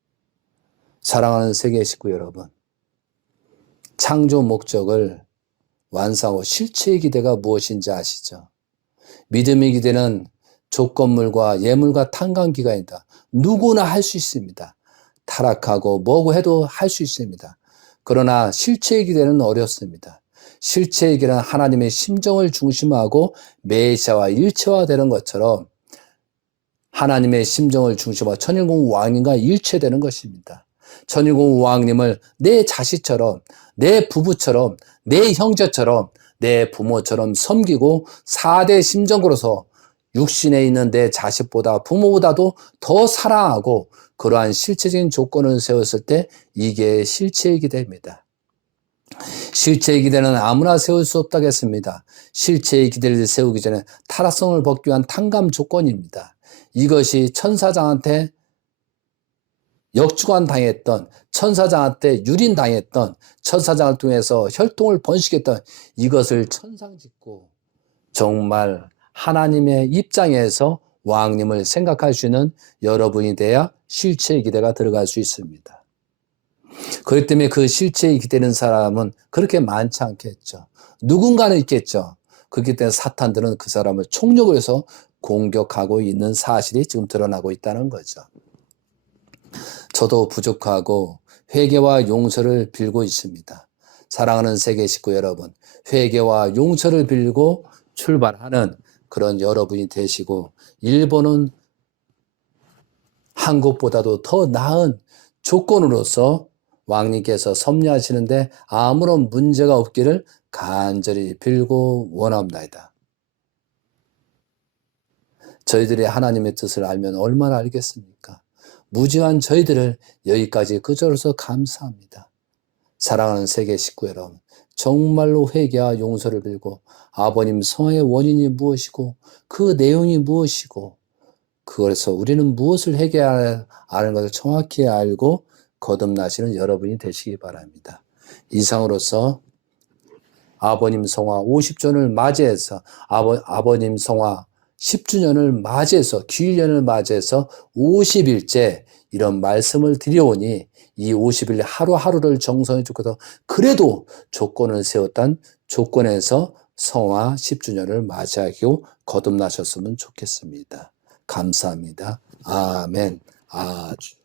사랑하는 세계 식구 여러분, 창조 목적을 완성하고 실체의 기대가 무엇인지 아시죠? 믿음의 기대는 조건물과 예물과 탄광기관이다. 누구나 할 수 있습니다. 타락하고 뭐고 해도 할 수 있습니다. 그러나 실체의 기대는 어렵습니다. 실체의 기대는 하나님의 심정을 중심하고 메시아와 일체화되는 것처럼 하나님의 심정을 중심하고 천일국 왕님과 일체되는 것입니다. 천일국 왕님을 내 자식처럼, 내 부부처럼, 내 형제처럼, 내 부모처럼 섬기고 4대 심정으로서 육신에 있는 내 자식보다 부모보다도 더 사랑하고 그러한 실체적인 조건을 세웠을 때 이게 실체의 기대입니다. 실체의 기대는 아무나 세울 수 없다고 했습니다. 실체의 기대를 세우기 전에 타락성을 벗기 위한 탕감 조건입니다. 이것이 천사장한테 역주관 당했던, 천사장한테 유린당했던, 천사장을 통해서 혈통을 번식했던 이것을 천상짓고 정말 하나님의 입장에서 왕님을 생각할 수 있는 여러분이 돼야 실체의 기대가 들어갈 수 있습니다. 그렇기 때문에 그 실체의 기대는 사람은 그렇게 많지 않겠죠. 누군가는 있겠죠. 그렇기 때문에 사탄들은 그 사람을 총력을 해서 공격하고 있는 사실이 지금 드러나고 있다는 거죠. 저도 부족하고 회개와 용서를 빌고 있습니다. 사랑하는 세계 식구 여러분, 회개와 용서를 빌고 출발하는 그런 여러분이 되시고 일본은 한국보다도 더 나은 조건으로서 왕님께서 섭리하시는데 아무런 문제가 없기를 간절히 빌고 원합니다. 저희들이 하나님의 뜻을 알면 얼마나 알겠습니까? 무지한 저희들을 여기까지 그저로서 감사합니다. 사랑하는 세계 식구 여러분, 정말로 회개와 용서를 빌고 아버님 성화의 원인이 무엇이고 그 내용이 무엇이고 그래서 우리는 무엇을 해결해야 하는 것을 정확히 알고 거듭나시는 여러분이 되시기 바랍니다. 이상으로서 아버님 성화 50주년을 맞이해서 아버님 성화 10주년을 맞이해서 기일년을 맞이해서 50일째 이런 말씀을 드려오니 이 50일 하루하루를 정성해 주고도 그래도 조건을 세웠던 조건에서 성화 10주년을 맞이하고 거듭나셨으면 좋겠습니다. 감사합니다. 아멘. 아주.